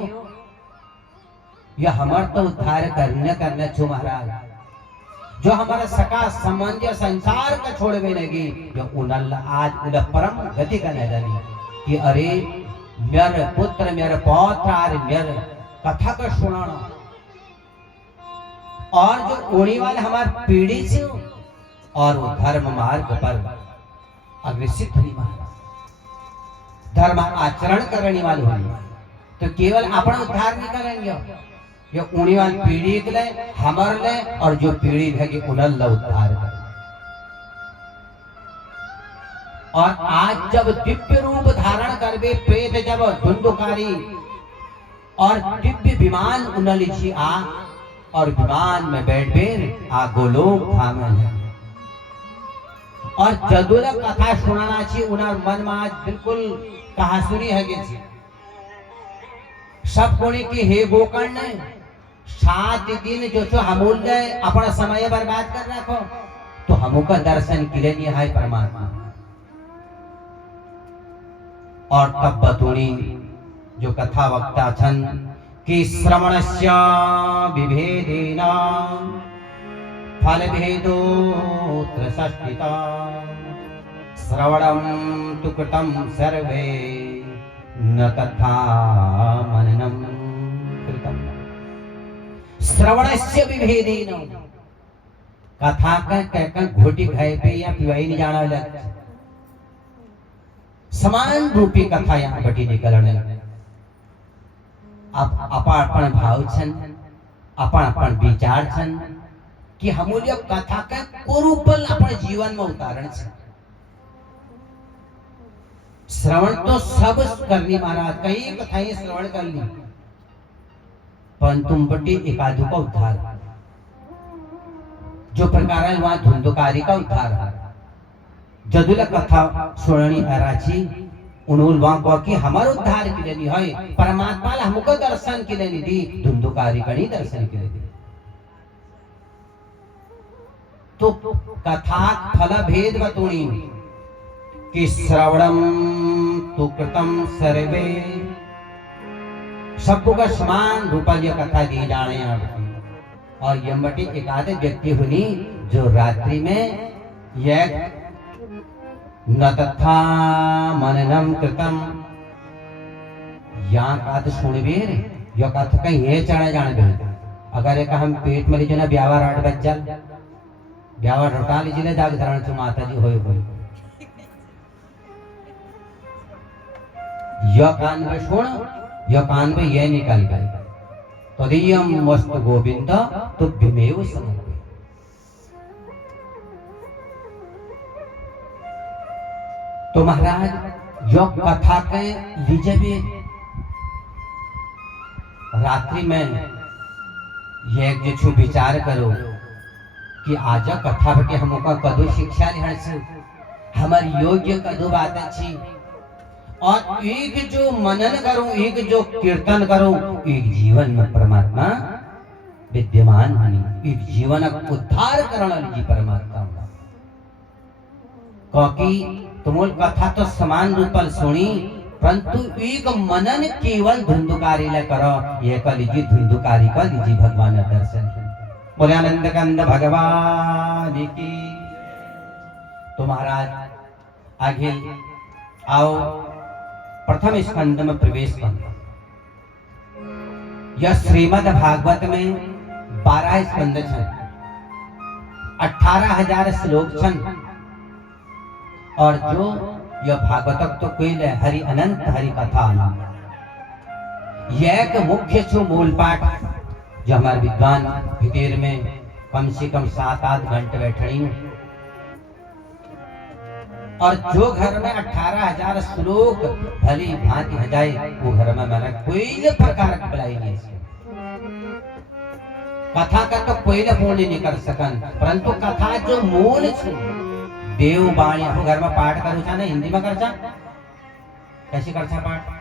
यह हमारा तो उद्धार करने छो महाराज। जो हमारा सका संबंध संसार का छोड़वे लगी जो उनल आज उन परम गति का न जानी कि अरे मेरे पुत्र मेरे पौत्र आरे मेरे कथा का सुनाना। और जो ओढ़ी वाले हमारे पीढ़ी से और वो धर्म मार्ग पर अग्रसित हुई, धर्म आचरण करने वाली हुई। तो केवल अपना उद्धार नहीं करेंगे, ये उन्हीं वाली पीढ़ी के लिए हमारे लिए और जो पीढ़ी है कि उन्हें उद्धार करें। और आज जब दिव्य रूप धारण करबे प्रेत जब धुंधुकारी और दिव्य विमान उन्हें आ और विमान में बैठे आ गोलोक धाम है और जदुला कथा सुनाना चाहिए उन्हें मन में आज बिल्कुल कहा सुनी है कि सब कोणी की हे गोकर्ण 7 दिन जो सो हमूल्य अपना समय बर्बाद कर रखो तो हमू का दर्शन के लिए है परमात्मा। और तब बतूणी जो कथा वक्ता छन कि श्रवणस्य विभेदेन फल भेदोत्र षष्ठिता श्रवणं तु कृतं सर्वे न तथा मननं कृतं। श्रवणस्य विभेदेन कथा का कहकर घोटी खाए पे या पिवाई नहीं जाना लग समान रूपी कथा यहाँ बटी निकलने अब अपन भाव छन अपन विचार छन कि हमूल्य कथा का कोरूपल अपन जीवन में उतारण छन। श्रवण तो सब करनी महाराज कई कथाएं श्रवण कर ली परंतु बटी एकाधु का उद्धार जो प्रकार है वहां धुंधुकारी का उद्धार है। जदुला कथा सुननी आराची उन्होंने वहां कहा कि हमारे उद्धार के लिए नहीं है परमात्मा हमको दर्शन के लिए नहीं दी धुंधुकारी का नहीं दर्शन के लिए दी। तो कथा फल भेद बतूणी कि श्रवणम तु कृतं सर्वे सबको का समान रूपल ये कथा दी जाने और यमटी एक आधे व्यक्ति हुई जो रात्रि में यह न तथा मननम कृतम यहाँ का तो सुनबे रे यो कथा कहीं ये चढ़े जाने दे अगर एक हम पेट में लीजिए ना ब्यावर 8 बज ब्यावर रोटा लीजिए जाग धरण से माता जी होए यो कान में सुन यो कान में ये निकल गए तदीयम मस्त गोविंद तुभ्यमेव समर्पयामि। तो महाराज यो कथा के लीजिए भी रात्रि में ये जो विचार करो कि आज कथा बटे हमको कदो शिक्षा लिहण से हमारी योग्य कदो बात अच्छी और एक जो मनन करूं एक जो कीर्तन करूं एक जीवन में परमात्मा विद्यमान हनी एक जीवन उद्धार करने जी परमात्मा क्योंकि तुमोल कथा तो समान रूपल सुनी परंतु एक मनन केवल धुंधुकारी ले करो ये कल जी धुंधुकारी का लीजिए भगवान दर्शन बोले आनंद कंद भगवान की। तो महाराज आगे आओ प्रथम स्कंद में प्रवेश करना। यह श्रीमद् भागवत में 12 स्कंद छन 18,000 श्लोक छन और जो यह भागवत तो कोई हरि अनंत हरि कथा यह एक मुख्य छो मूल पाठ जो हमारे विद्वान भीतर में कम से कम 7-8 घंटे बैठनी और जो घर में 18,000 श्लोक भली भांति हो जाए वो घर में मैंने कोई प्रकार की बुलाई नहीं कथा का तो कोई पूर्ण नहीं कर सकन परंतु कथा जो मूल देव बाणी हम घर में पाठ करू छा ना हिंदी में कर छा कैसे कर छा पाठ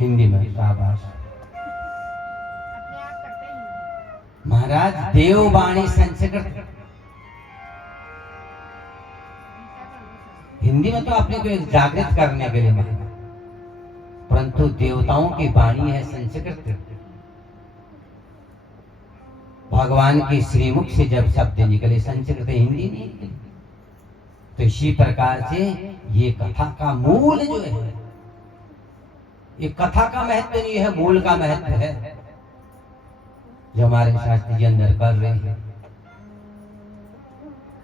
हिंदी में शाबाश महाराज देव बाणी संस्कृत हिंदी में तो अपने को जागृत करने के लिए परंतु देवताओं की वाणी है संस्कृत भगवान की श्रीमुख से जब शब्द निकले संस्कृत हिंदी नहीं निकली तो इसी प्रकार से ये कथा का मूल जो है ये कथा का महत्व नहीं है मूल का महत्व है जो हमारे शास्त्री जी अंदर कर रहे हैं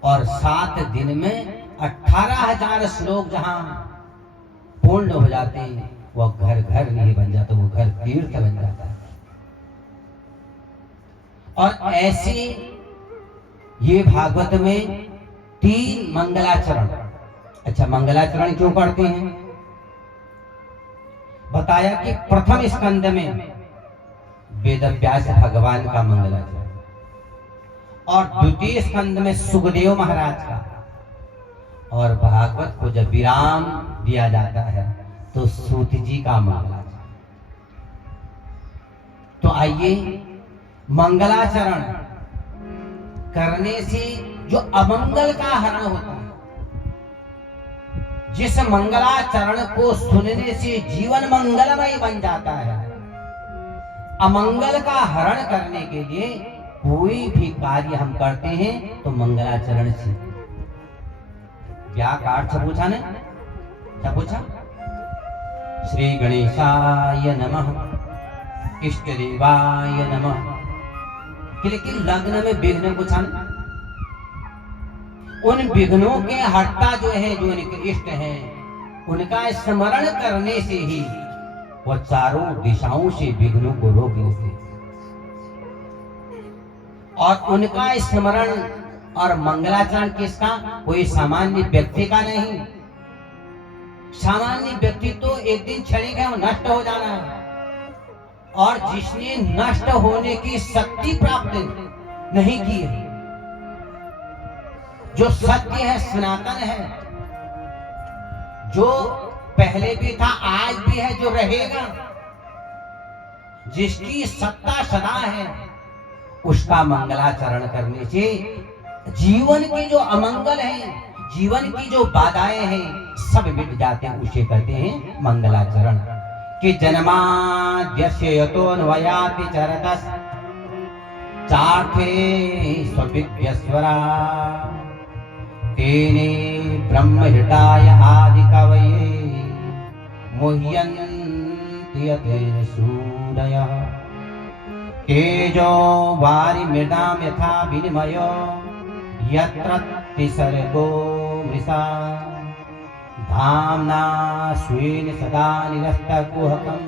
और 7 दिन में 18,000 श्लोक जहां पूर्ण हो जाते हैं, वह घर घर नहीं बन जाता, वो घर तीर्थ बन जाता है। और ऐसे ये भागवत में 3 मंगलाचरण। अच्छा, मंगलाचरण क्यों करते हैं? बताया कि प्रथम स्कंद में वेदव्यास भगवान का मंगलाचरण, और द्वितीय स्कंद में सुखदेव महाराज का, और भागवत को जब विराम दिया जाता है तो सूत जी का मंगलाचरण। तो आइए, मंगलाचरण करने से जो अमंगल का हरण होता है, जिस मंगलाचरण को सुनने से जीवन मंगलमय बन जाता है, अमंगल का हरण करने के लिए कोई भी कार्य हम करते हैं तो मंगलाचरण से। क्या कार्ड से पूछा ने? क्या पूछा? श्री गणेशाय नमः, इष्ट देवाय नमः। लेकिन लग्न में विघ्न पूछा ने? उन विघ्नों के हटता जो है, जो उनके इष्ट हैं, उनका स्मरण करने से ही वह चारों दिशाओं से विघ्नों को रोक लेते। और उनका स्मरण और मंगलाचरण किसका? कोई सामान्य व्यक्ति का नहीं। सामान्य व्यक्ति तो एक दिन क्षणिक है, वो नष्ट हो जाना है। और जिसने नष्ट होने की शक्ति प्राप्त नहीं की है, जो सत्य है, सनातन है, जो पहले भी था, आज भी है, जो रहेगा, जिसकी सत्ता सदा है, उसका मंगलाचरण करने से जीवन के जो अमंगल है, जीवन की जो बाधाएं हैं, सब मिट जाते हैं। उसे कहते हैं मंगलाचरण। कि जन्माद्यस्य यतोऽन्वयाति चरतस् चार्थे स्वपित्यस्वरा तेने ब्रह्महृताय आदिकवये मुह्यन्ति यतेन सूरयः तेजो वारिमृदां यथा विनिमयो यत्र त्रिसर्गो मृषा धाम्ना स्वेन सदा निरस्तकुहकं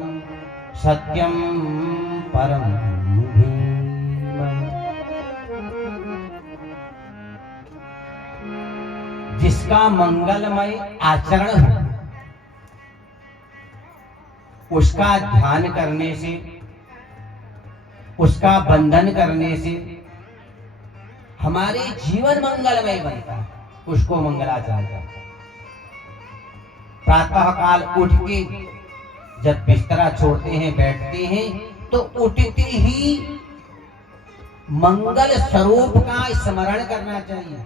सत्यं परं धीमहि। जिसका मंगलमय आचरण हो, उसका ध्यान करने से, उसका बंधन करने से हमारे जीवन मंगलमय बनता है। उसको मंगलाचरण करता है। प्रातः काल उठ के जब बिस्तरा छोड़ते हैं, बैठते हैं, तो उठते ही मंगल स्वरूप का स्मरण करना चाहिए।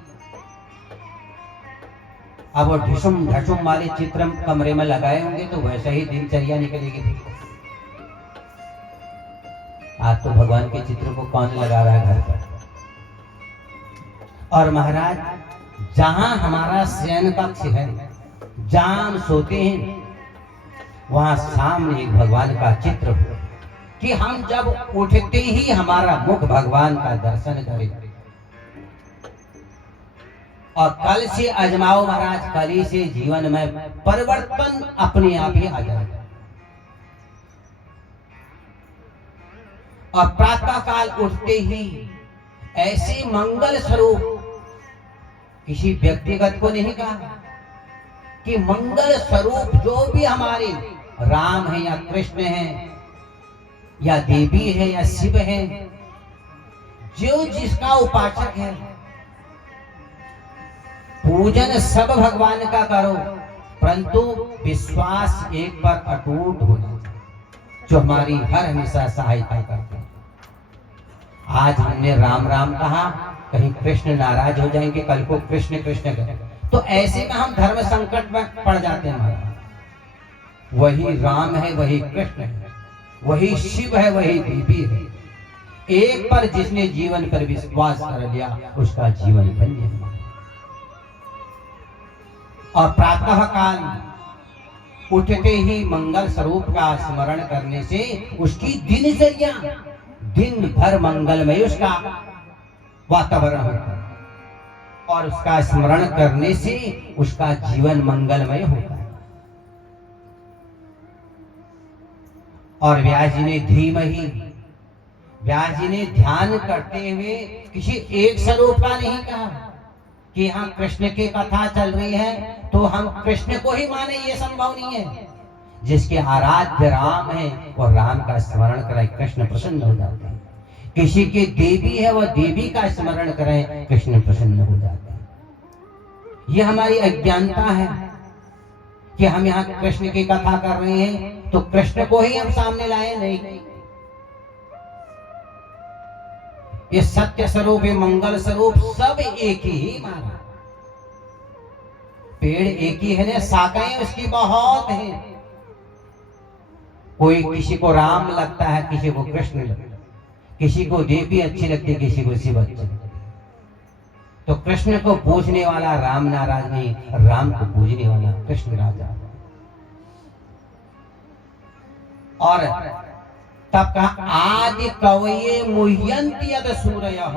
अब वो ढिसुम ढसुम वाले चित्र कमरे में लगाए होंगे तो वैसा ही दिनचर्या निकलेगी। आज तो भगवान के चित्र को कौन लगा रहा है घर पर? और महाराज, जहां हमारा शयन कक्ष है, जहां हम सोते हैं, वहां सामने एक भगवान का चित्र हो, कि हम जब उठते ही हमारा मुख भगवान का दर्शन करे। और कल से आजमाओ महाराज, कल ही से जीवन में परिवर्तन अपने आप ही आ जाएगा। और प्रातः काल उठते ही ऐसे मंगल स्वरूप, किसी व्यक्तिगत को नहीं कहा, कि मंगल स्वरूप जो भी हमारे राम है या कृष्ण है या देवी है या शिव है, जो जिसका उपासक है, पूजन सब भगवान का करो, परंतु विश्वास एक पर अटूट होना, जो हमारी हर हमेशा सहायता करते हैं। आज हमने राम राम कहा, कहीं कृष्ण नाराज हो जाएंगे, कल को कृष्ण कृष्ण करें, तो ऐसे में हम धर्म संकट में पड़ जाते हैं महाराज। वही राम है, वही कृष्ण है, वही शिव है, वही देवी है। एक पर जिसने जीवन पर विश्वास कर लिया, उसका जीवन धन्य है। और प्रातः काल उठते ही मंगल स्वरूप का स्मरण करने से उसकी दिनचर्या दिन भर मंगलमय उसका वातावरण होता है। और उसका स्मरण करने से उसका जीवन मंगलमय होता है। और व्यास जी ने धीमहि, व्यास जी ने ध्यान करते हुए किसी एक स्वरूप का नहीं कहा कि हाँ कृष्ण की कथा चल रही है तो हम कृष्ण को ही माने, ये संभव नहीं है। जिसके आराध्य राम है वो राम का स्मरण करे, कृष्ण प्रसन्न हो जाते हैं। किसी की देवी है वह देवी का स्मरण करें, कृष्ण प्रसन्न हो जाते हैं। यह हमारी अज्ञानता है कि हम यहाँ कृष्ण की कथा कर रहे हैं तो कृष्ण को ही हम सामने लाए नहीं। ये सत्य स्वरूप, ये मंगल स्वरूप सब एक ही माना। पेड़ एक ही है ना, शाखाएं उसकी बहुत हैं। कोई किसी को राम लगता है, किसी को कृष्ण लगता है, किसी को देवी अच्छी लगती है, किसी को शिव अच्छी लगती है। तो कृष्ण को पूजने वाला राम नाराज नहीं, राम को पूजने वाला कृष्ण राजा। और तब कहा आदि कवये मुह्यन्ति यद सूरयः।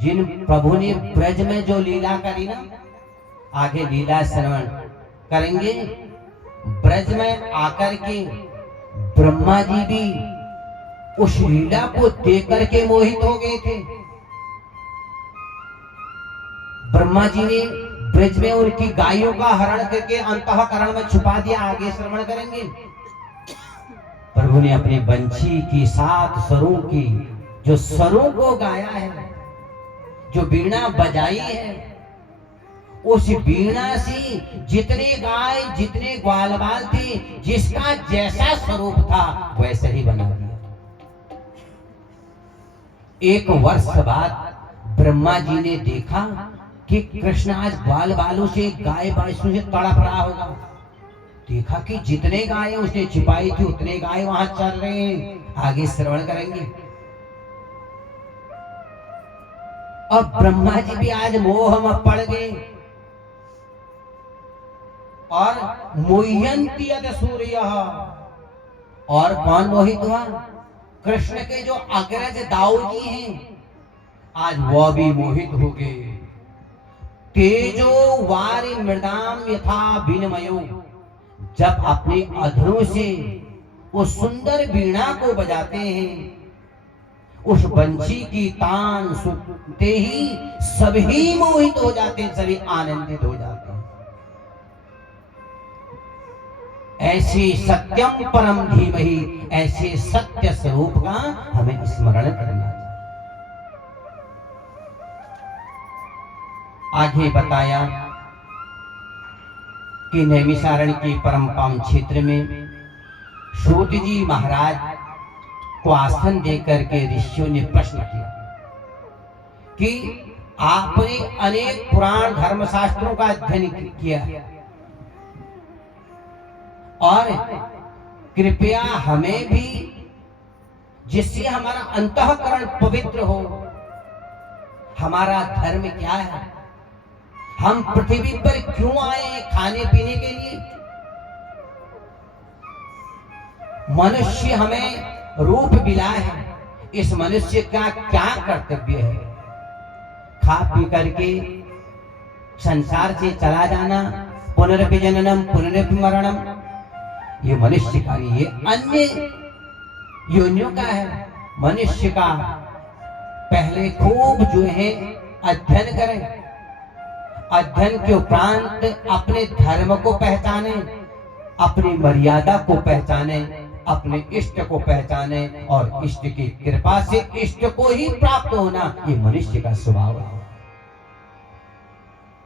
जिन प्रभु ने ब्रज में जो लीला करी ना, आगे लीला श्रवण करेंगे। ब्रज में आकर के ब्रह्मा जी भी उस लीला को देख करके मोहित हो गए थे। ब्रह्मा जी ने ब्रज में उनकी गायों का हरण करके अंतःकरण में छुपा दिया, आगे श्रवण करेंगे। प्रभु ने अपनी बंशी की 7 स्वरों की जो स्वरों को गाया है, जो बीणा बजाई है, उस बीणा से जितने गाय, जितने ग्वाल बाल थे, जिसका जैसा स्वरूप था वैसे ही बना दिया। 1 वर्ष बाद ब्रह्मा जी ने देखा कि कृष्ण आज ग्वाल बालों से, गाय बालों से तड़प रहा होगा। देखा कि जितने गाय उसने छिपाई थी उतने गाय वहां चल रहे हैं, आगे श्रवण करेंगे। और ब्रह्मा जी भी आज मोह में पड़ गए। और मुह्यन्ति यद सूरयः, और कौन मोहित हुआ? कृष्ण के जो अग्रज दाऊ जी हैं, आज वह भी मोहित हो गए। तेजो वारि मृदाम यथा विनिमयो, जब अपने अधरों से वो सुंदर वीणा को बजाते हैं, उस बंशी की तान सुनते ही सभी मोहित हो जाते हैं, सभी आनंदित हो जाते हैं। ऐसे सत्यम परम धीमहि, ऐसे सत्य स्वरूप का हमें स्मरण करना चाहिए। आगे बताया कि नैमिषारण्य के परम पावन क्षेत्र में सूत जी महाराज को आसन देकर के ऋषियों ने प्रश्न किया कि आपने अनेक पुराण धर्मशास्त्रों का अध्ययन किया और कृपया हमें भी, जिससे हमारा अंतःकरण पवित्र हो। हमारा धर्म क्या है? हम पृथ्वी पर क्यों आए हैं? खाने पीने के लिए? मनुष्य हमें रूप मिला है, इस मनुष्य का क्या कर्तव्य है? खा पी करके संसार से चला जाना, पुनरपि जननम पुनरपि मरणम, ये मनुष्य का नहीं, ये अन्य योनियों का है। मनुष्य का पहले खूब जो है अध्ययन करें, अध्ययन के उपरांत अपने धर्म को पहचाने, अपनी मर्यादा को पहचाने, अपने इष्ट को पहचाने और इष्ट की कृपा से इष्ट को ही प्राप्त होना, ये मनुष्य का स्वभाव है।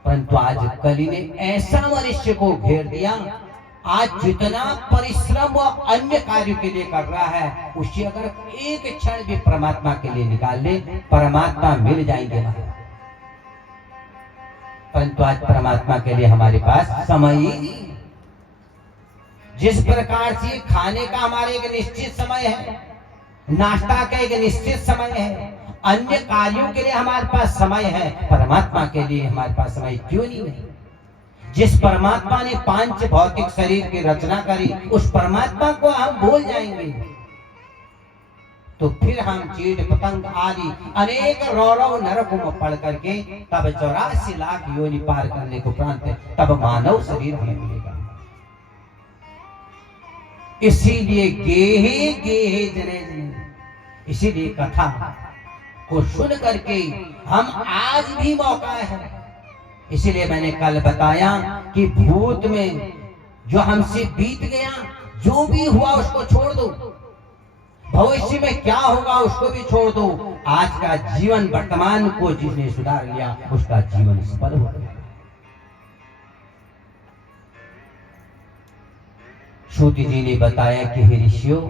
परंतु आज कली ने ऐसा मनुष्य को घेर दिया, आज जितना परिश्रम वह अन्य कार्यों के लिए कर रहा है, उसे अगर एक क्षण भी परमात्मा के लिए निकाल ले, परमात्मा मिल जाएंगे वहां। परंतु आज परमात्मा के लिए हमारे पास समय ही नहीं। जिस प्रकार से खाने का हमारे एक निश्चित समय है, नाश्ता का एक निश्चित समय है, अन्य कार्यों के लिए हमारे पास समय है, परमात्मा के लिए हमारे पास समय क्यों नहीं है? जिस परमात्मा ने 5 भौतिक शरीर की रचना करी, उस परमात्मा को हम भूल जाएंगे तो फिर हम कीट पतंग आदि अनेक रौरव नरकों में पड़ करके तब 84 लाख योनि पार करने को उपरांत तब मानव शरीर हमें मिलेगा। इसीलिए गेहे गेहे जने जने, इसीलिए कथा को सुन करके हम आज भी मौका है। इसीलिए मैंने कल बताया कि भूत में जो हमसे बीत गया, जो भी हुआ उसको छोड़ दो, भविष्य में क्या होगा उसको भी छोड़ दो। आज का जीवन, वर्तमान को जिसने सुधार लिया उसका जीवन सफल हो गया। सूत जी ने बताया कि हे ऋषियों,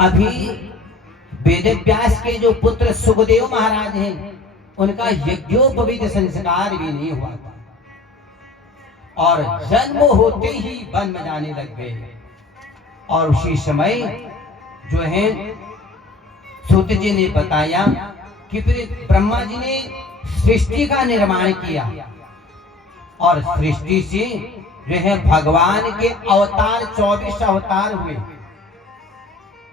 अभी वेद व्यास के जो पुत्र सुखदेव महाराज हैं, उनका यज्ञोपवीत संस्कार भी नहीं हुआ था और जन्म होते ही वन में जाने लग गए। और उसी समय जो है सूत जी ने बताया कि फिर ब्रह्मा जी ने सृष्टि का निर्माण किया और सृष्टि से जो है भगवान के अवतार 24 अवतार हुए।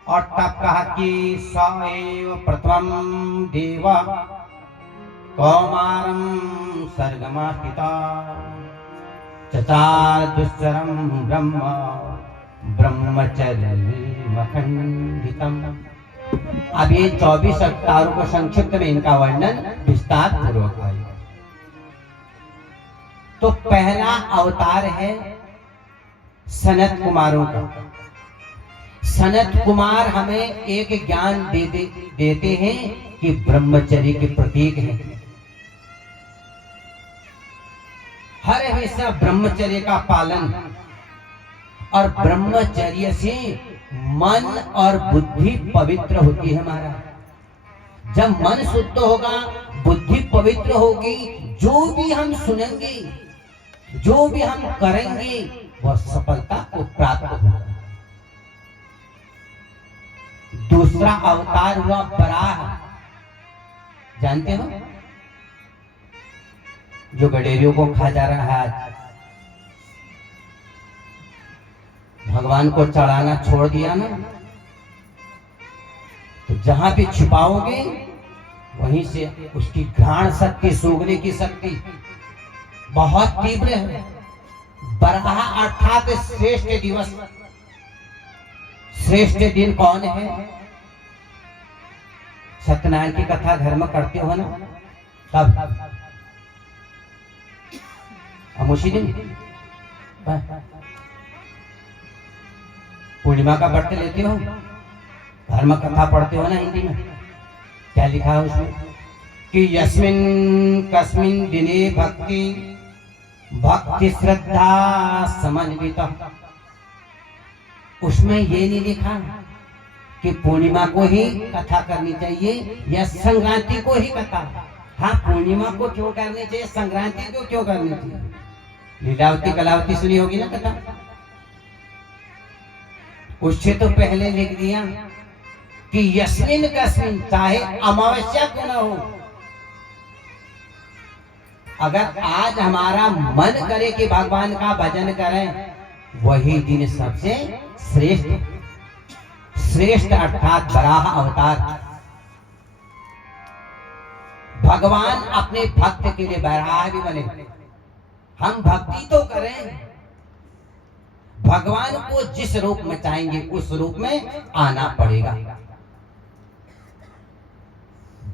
और तब कहा कि सएव प्रथमं देव कौमारं सर्गमास्थिता चचार दुश्चरं ब्रह्म ब्रह्मचर्यमखंडितम्। अब ये 24 अवतारों को संक्षिप्त में इनका वर्णन विस्तार पूर्वक है। तो पहला अवतार है सनत कुमारों का। सनत कुमार हमें एक ज्ञान देते हैं कि ब्रह्मचर्य के प्रतीक हैं। हर हमेशा ब्रह्मचर्य का पालन, और ब्रह्मचर्य से मन और बुद्धि पवित्र होती है हमारा। जब मन शुद्ध होगा, बुद्धि पवित्र होगी, जो भी हम सुनेंगे, जो भी हम करेंगे, वह सफलता को प्राप्त होगा। दूसरा अवतार हुआ बराह, जानते हो, जो गडेरियों को खा जा रहा है आज। भगवान को चढ़ाना छोड़ दिया ना, तो जहां भी छिपाओगे वहीं से उसकी घ्राण शक्ति, सूंघने की शक्ति बहुत तीव्र है। बराह अर्थात श्रेष्ठ दिवस। श्रेष्ठ दिन कौन है? सत्यनारायण की कथा घर में करते हो ना, तब हम उसी दिन पूर्णिमा का व्रत लेते हो, घर में कथा पढ़ते हो ना हिंदी में। क्या लिखा है उसमें कि यस्मिन् कस्मिन् दिने भक्ति भक्ति श्रद्धा समन्विता। उसमें ये नहीं लिखा कि पूर्णिमा को ही कथा करनी चाहिए या संक्रांति को ही कथा। हाँ, पूर्णिमा को क्यों करनी चाहिए, संक्रांति को क्यों करनी चाहिए? लीलावती कलावती सुनी होगी ना कथा, उससे तो पहले लिख दिया कि यस्मिन कस्मिन, चाहे अमावस्या क्यों ना हो, अगर आज हमारा मन करे कि भगवान का भजन करें, वही दिन सबसे श्रेष्ठ। श्रेष्ठ अर्थात बराह अवतार। भगवान अपने भक्त के लिए बराह भी बने। हम भक्ति तो करें, भगवान को जिस रूप में चाहेंगे उस रूप में आना पड़ेगा।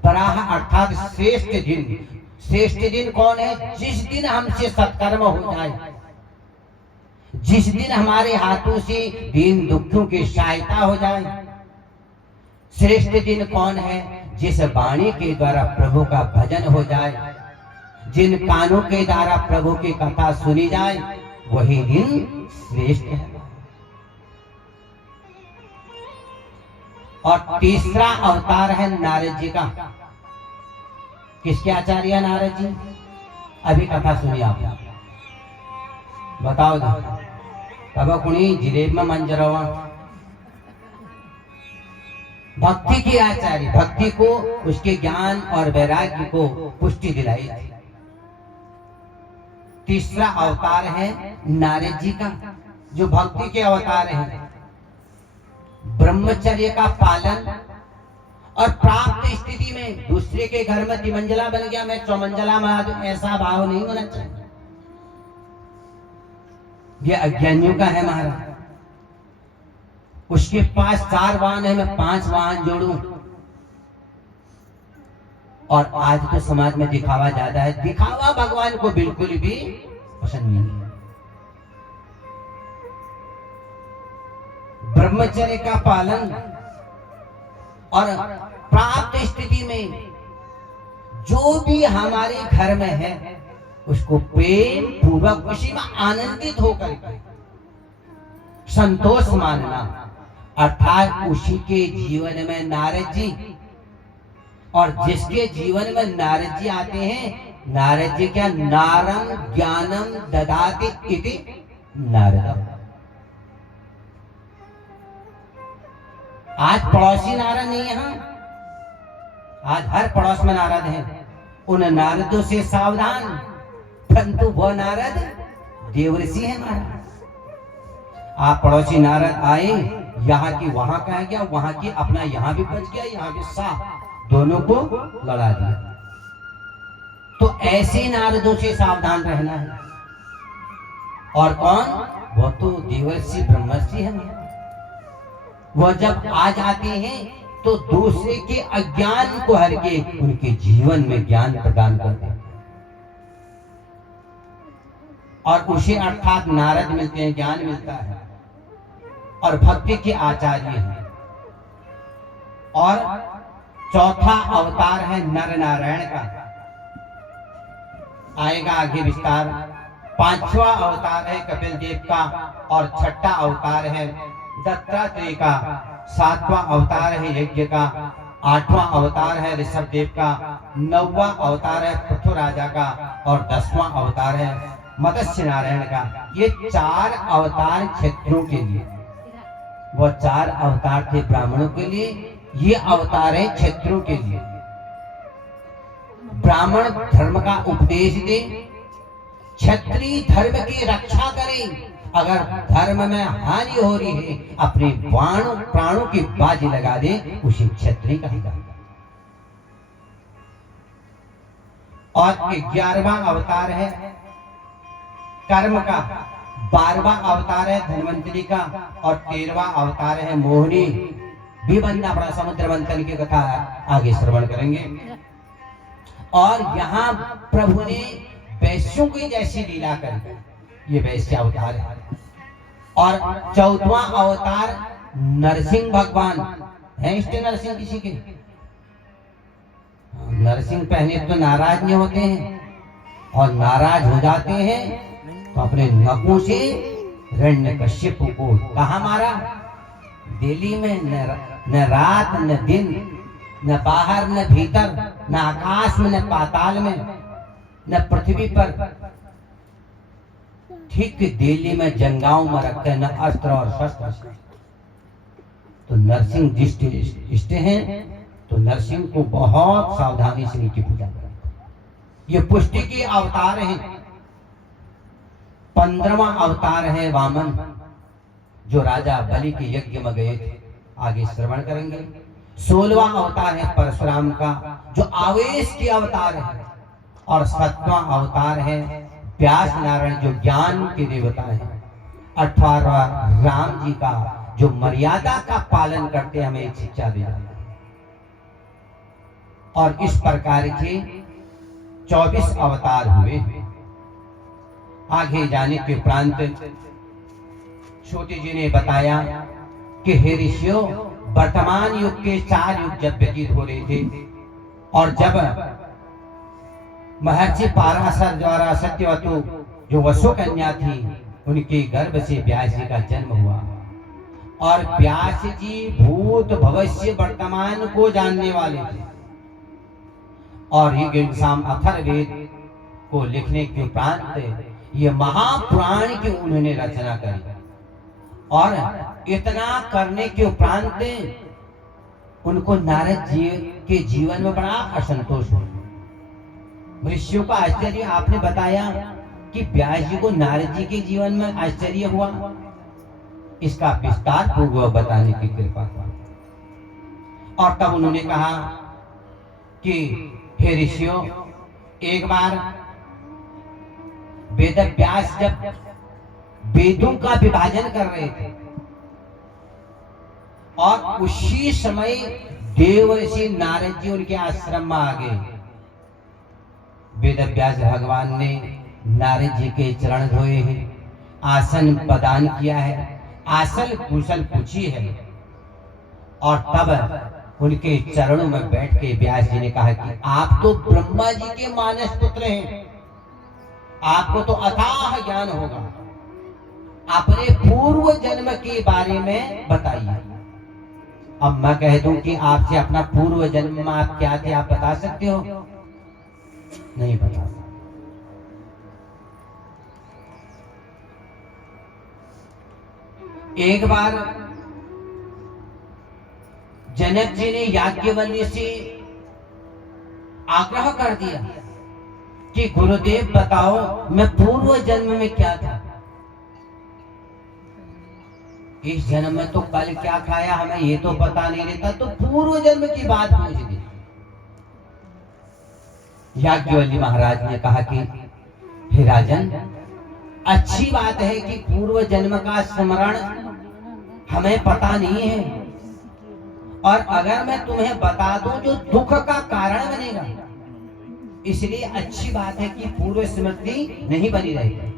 बराह अर्थात श्रेष्ठ दिन। श्रेष्ठ दिन कौन है? जिस दिन हमसे सत्कर्म हो जाए, जिस दिन हमारे हाथों से दीन दुखियों की सहायता हो जाए। श्रेष्ठ दिन कौन है? जिस वाणी के द्वारा प्रभु का भजन हो जाए, जिन कानों के द्वारा प्रभु की कथा सुनी जाए, वही दिन श्रेष्ठ है। और तीसरा अवतार है नारद जी का। किसके आचार्य नारद जी? अभी कथा सुनिए आप, बताओ तब कुणी जिलेब में मंजरवा। भक्ति के आचार्य, भक्ति को, उसके ज्ञान और वैराग्य को पुष्टि दिलाई। तीसरा अवतार है नारद जी का, जो भक्ति के अवतार हैं। ब्रह्मचर्य का पालन और प्राप्त स्थिति में दूसरे के घर में तिमंजला बन गया, मैं चौमंजला में आ जाऊं, ऐसा भाव नहीं होना चाहिए। ये अज्ञानियों का है महाराज। उसके पास 4 वाहन है, मैं 5 वाहन जोड़ूं। और आज तो समाज में दिखावा ज्यादा है, दिखावा भगवान को बिल्कुल भी पसंद नहीं है। ब्रह्मचर्य का पालन और प्राप्त स्थिति में जो भी हमारे घर में है उसको प्रेम पूर्वक उसी में आनंदित होकर के संतोष मानना, अर्थात उसी के जीवन में नारद जी, और जिसके जीवन में नारद जी आते हैं, नारद जी क्या नारम ज्ञानम ददाति इति नारद। आज पड़ोसी नारद नहीं है, आज हर पड़ोस में नारद हैं। उन नारदों से सावधान, परंतु वह नारद देवर्षि है महाराज। आप पड़ोसी नारद आए, यहाँ की वहां कह गया, वहां की अपना यहाँ भी बच गया, यहाँ भी साफ, दोनों को लड़ा दिया। तो ऐसे नारदों से सावधान रहना है। और कौन? वह तो देवर्षि ब्रह्मर्षि है। वह जब आ जाते हैं तो दूसरे के अज्ञान को हर के उनके जीवन में ज्ञान प्रदान करते हैं। और उसे अर्थात नारद मिलते हैं, ज्ञान मिलता है, और भक्ति के आचार्य हैं। और चौथा अवतार है नर नारायण का, आएगा आगे विस्तार। पांचवा अवतार है कपिल देव का, और छठा अवतार है दत्तात्रेय का। सातवां अवतार है यज्ञ का। आठवां अवतार है ऋषभ देव का। नौवां अवतार है पृथ्वीराजा का। और 10वां अवतार है मत्स्य नारायण का। ये 4 अवतार क्षेत्रों के लिए, वो 4 अवतार थे ब्राह्मणों के लिए, ये अवतार है क्षेत्रों के लिए। ब्राह्मण धर्म का उपदेश दे, क्षत्रिय धर्म की रक्षा करे। अगर धर्म में हानि हो रही है, अपने प्राणों की बाजी लगा दे, उसे क्षत्रिय कहेगा। और 11वां अवतार है कर्म का। 12वां अवतार है धन्वंतरी का। और 13वां अवतार है मोहिनी। भी बनना बड़ा समुद्र मंथन की कथा आगे श्रवण करेंगे। और यहाँ प्रभु ने वैश्यों की जैसी लीला करी, ये वैश्य अवतार है। और 14वां अवतार नरसिंह भगवान है। इष्ट नरसिंह किसी के? नरसिंह पहले तो नाराज नहीं होते हैं, और नाराज हो जाते हैं तो अपने नखों से हिरण्यकश्यप को कहा मारा? दिल्ली में न रात न दिन, न बाहर न भीतर, न आकाश में न पाताल में, न पृथ्वी पर, ठीक दिल्ली में जंगाओं में रखते हैं, न अस्त्र और शस्त्र। तो नरसिंह जिष्ट इष्ट हैं, तो नरसिंह को बहुत सावधानी से इनकी पूजा करें। ये पुष्टि के अवतार हैं। 15वां अवतार है वामन, जो राजा बलि के यज्ञ में गए थे, आगे श्रवण करेंगे। 16वां अवतार है परशुराम का, जो आवेश के अवतार है। और 7वां अवतार है व्यास नारायण, जो ज्ञान के देवता है। 18वां राम जी का, जो मर्यादा का पालन करते हमें एक शिक्षा दे जाते हैं। और इस प्रकार के 24 अवतार हुए। आगे जाने के उपरांत छोटे जी ने बताया कि हे ऋषियों, वर्तमान युग के 4 युग जब व्यतीत हो रहे थे, और जब महर्षि पाराशर द्वारा सत्यवतु जो वसु कन्या थी, उनके गर्भ से व्यास जी का जन्म हुआ। और व्यास जी भूत भविष्य वर्तमान को जानने वाले थे। और ऋग्वेद साम अथर्ववेद को लिखने के उपरांत ये महापुराण की उन्होंने रचना करी। और इतना करने के उपरांत उनको नारद जी के जीवन में बड़ा असंतोष हुआ। ऋषियों का आश्चर्य आपने बताया कि व्यास जी को नारद जी के जीवन में आश्चर्य हुआ, इसका विस्तार पूर्वक बताने की कृपा करो। और तब उन्होंने कहा कि हे ऋषियों, एक बार वेद व्यास जब वेदों का विभाजन कर रहे थे, और उसी समय देवर्षि नारद जी उनके आश्रम में आ गए। वेदव्यास भगवान ने नारद जी के चरण धोए हैं, आसन प्रदान किया है, आसन कुशल पूछी है, और तब उनके चरणों में बैठ के व्यास जी ने कहा कि आप तो ब्रह्मा जी के मानस पुत्र हैं, आपको तो अथाह ज्ञान होगा, अपने पूर्व जन्म के बारे में बताइए। अब मैं कह दूं कि आपसे अपना पूर्व जन्म में आप क्या थे, आप बता सकते हो? नहीं बता सकते। एक बार जनक जी ने याज्ञवल्क्य से आग्रह कर दिया कि गुरुदेव बताओ मैं पूर्व जन्म में क्या था, इस जन्म में तो कल क्या खाया हमें ये तो पता नहीं रहता, तो पूर्व जन्म की बात पूछ दी। याज्ञवल्क्य महाराज ने कहा कि हे राजन, अच्छी बात है कि पूर्व जन्म का स्मरण हमें पता नहीं है, और अगर मैं तुम्हें बता दूं जो दुख का कारण बनेगा, इसलिए अच्छी बात है कि पूर्व स्मृति नहीं बनी रहेगी।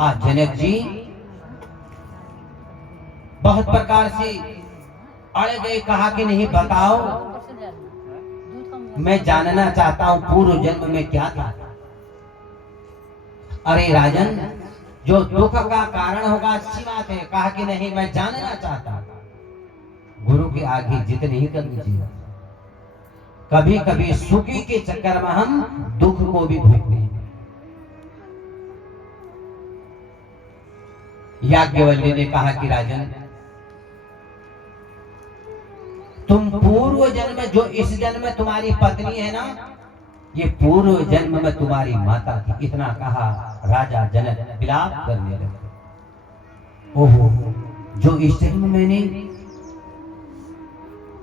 आज जनक जी बहुत प्रकार से अड़ गए, कहा कि नहीं बताओ, मैं जानना चाहता हूं पूर्व जन्म में क्या था। अरे राजन, जो दुख का कारण होगा अच्छी बात है, कहा कि नहीं मैं जानना चाहता। गुरु की आगे जिद नहीं करनी चाहिए। कभी कभी सुखी के चक्कर में हम दुख को भी भोगते हैं। याज्ञवल्क्य ने कहा कि राजन, तुम पूर्व जन्म में, जो इस जन्म में तुम्हारी पत्नी है ना, ये पूर्व जन्म में तुम्हारी माता थी। इतना कहा राजा जनक विलाप करने लगे। ओहो, जो इस जन्म मैंने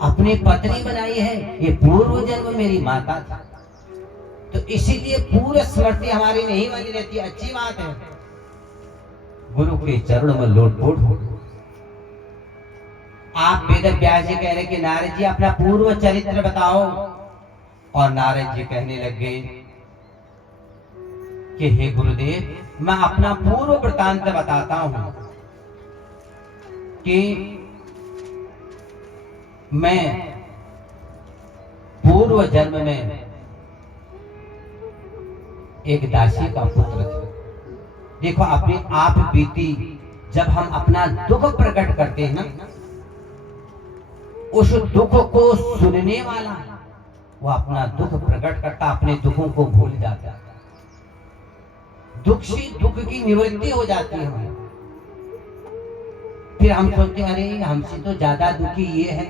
अपनी पत्नी बनाई है, ये पूर्व जन्म मेरी माता थी, तो इसीलिए पूर्व स्मृति हमारी नहीं बनी रहती। अच्छी बात है। गुरु के चरणों में लोटपोट हो। आप वेदव्यास जी कह रहे कि नारद जी अपना पूर्व चरित्र बताओ, और नारद जी कहने लग गए कि हे गुरुदेव, मैं अपना पूर्व वृतांत बताता हूं कि मैं पूर्व जन्म में एक दासी का पुत्र था। देखो, अपनी आप बीती जब हम अपना दुख प्रकट करते हैं ना, उस दुख को सुनने वाला वो अपना दुख प्रकट करता, अपने दुखों को भूल जाता, दुख से दुख की निवृत्ति हो जाती है। फिर हम सोचते हैं अरे हमसे तो ज्यादा दुखी ये है,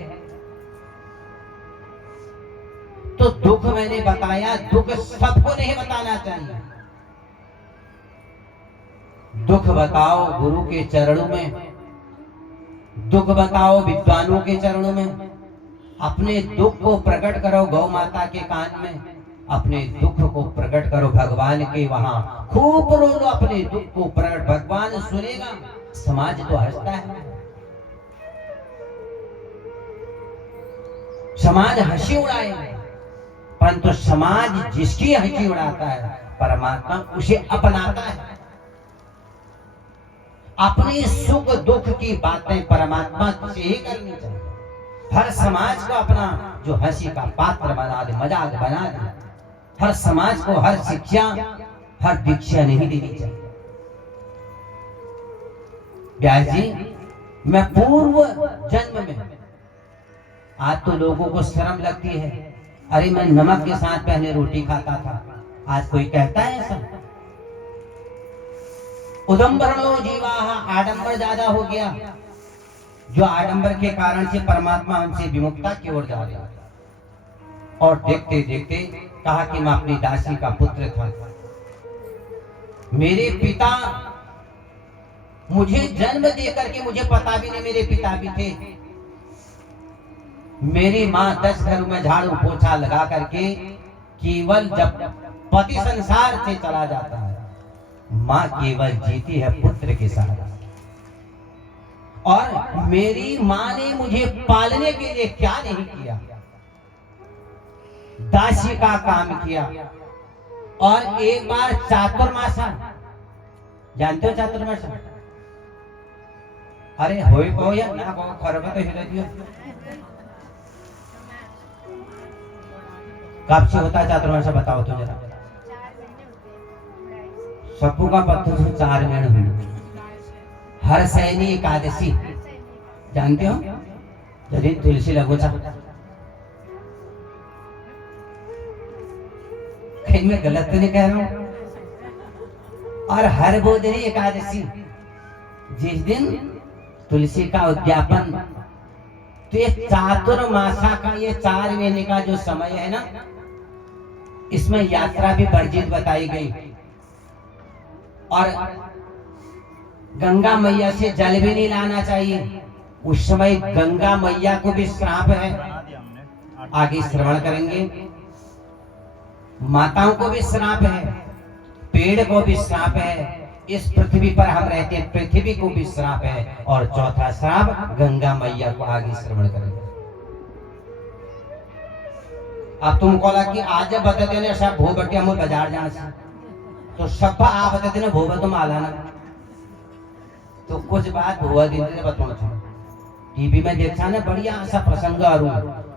तो दुख मैंने बताया, दुख सबको नहीं बताना चाहिए। दुख बताओ गुरु के चरणों में, दुख बताओ विद्वानों के चरणों में, अपने दुख को प्रकट करो गौ माता के कान में, अपने दुख को प्रकट करो भगवान के वहां, खूब रो लो अपने दुख को प्रकट, भगवान सुनेगा। समाज तो हंसता है, समाज हंसी उड़ाएगा, परंतु समाज जिसकी हंसी उड़ाता है परमात्मा उसे अपनाता है। अपने सुख दुख की बातें परमात्मा से ही करनी चाहिए। हर समाज को अपना जो हंसी का पात्र बना दे, मजाक बना दे, हर समाज को हर शिक्षा हर दीक्षा नहीं देनी चाहिए। व्यास जी, मैं पूर्व जन्म में, आज तो लोगों को शर्म लगती है, अरे मैं नमक के साथ पहले रोटी खाता था, आज कोई कहता है ऐसा? उदंबरणो जीवाहा, आडंबर ज्यादा हो गया, जो आडंबर के कारण से परमात्मा हमसे विमुखता की ओर जा रहा। और देखते देखते कहा कि मैं अपनी दासी का पुत्र था, मेरे पिता मुझे जन्म देकर के, मुझे पता भी नहीं मेरे पिता भी थे। मेरी माँ 10 घरों में झाड़ू पोछा लगा करके, केवल जब पति संसार से चला जाता है, माँ केवल जीती है पुत्र के साथ। और मेरी माँ ने मुझे पालने के लिए क्या नहीं किया। दासी का काम किया। और एक बार चातुर्मासा, जानते हो चातुर्मासा? अरे होई को या ना को खरब तो हिला दियो। कब से होता है चातुर्मासा बताओ तो जरा। सबू का पत्थर से 4 महीने हुए। हर सैनी एकादशी जानते हो? यदि तुलसी लगोचा कहीं मैं गलत तो नहीं कह रहा हूं। और हर बोधनी एकादशी जिस दिन तुलसी का उद्यापन, तो ये चातुर्मासा का ये 4 महीने का जो समय है ना, इसमें यात्रा भी वर्जित बताई गई। और गंगा मैया से जल भी नहीं लाना चाहिए। उस समय गंगा मैया को भी श्राप है, आगे श्रवण करेंगे। माताओं को भी श्राप है, पेड़ को भी श्राप है, इस पृथ्वी पर हम रहते हैं पृथ्वी को भी श्राप है। और चौथा श्राप गंगा मैया को, आगे श्रवण करेंगे। अब तुमको लगा कि आज बताते ने सब भो बटे हम बाजार जाना से, तो सब आप बताते ने भो तुम आला ना, तो कुछ बात हुआ दिन ने बताऊं। टीवी में देखा ना बढ़िया सा प्रसंग और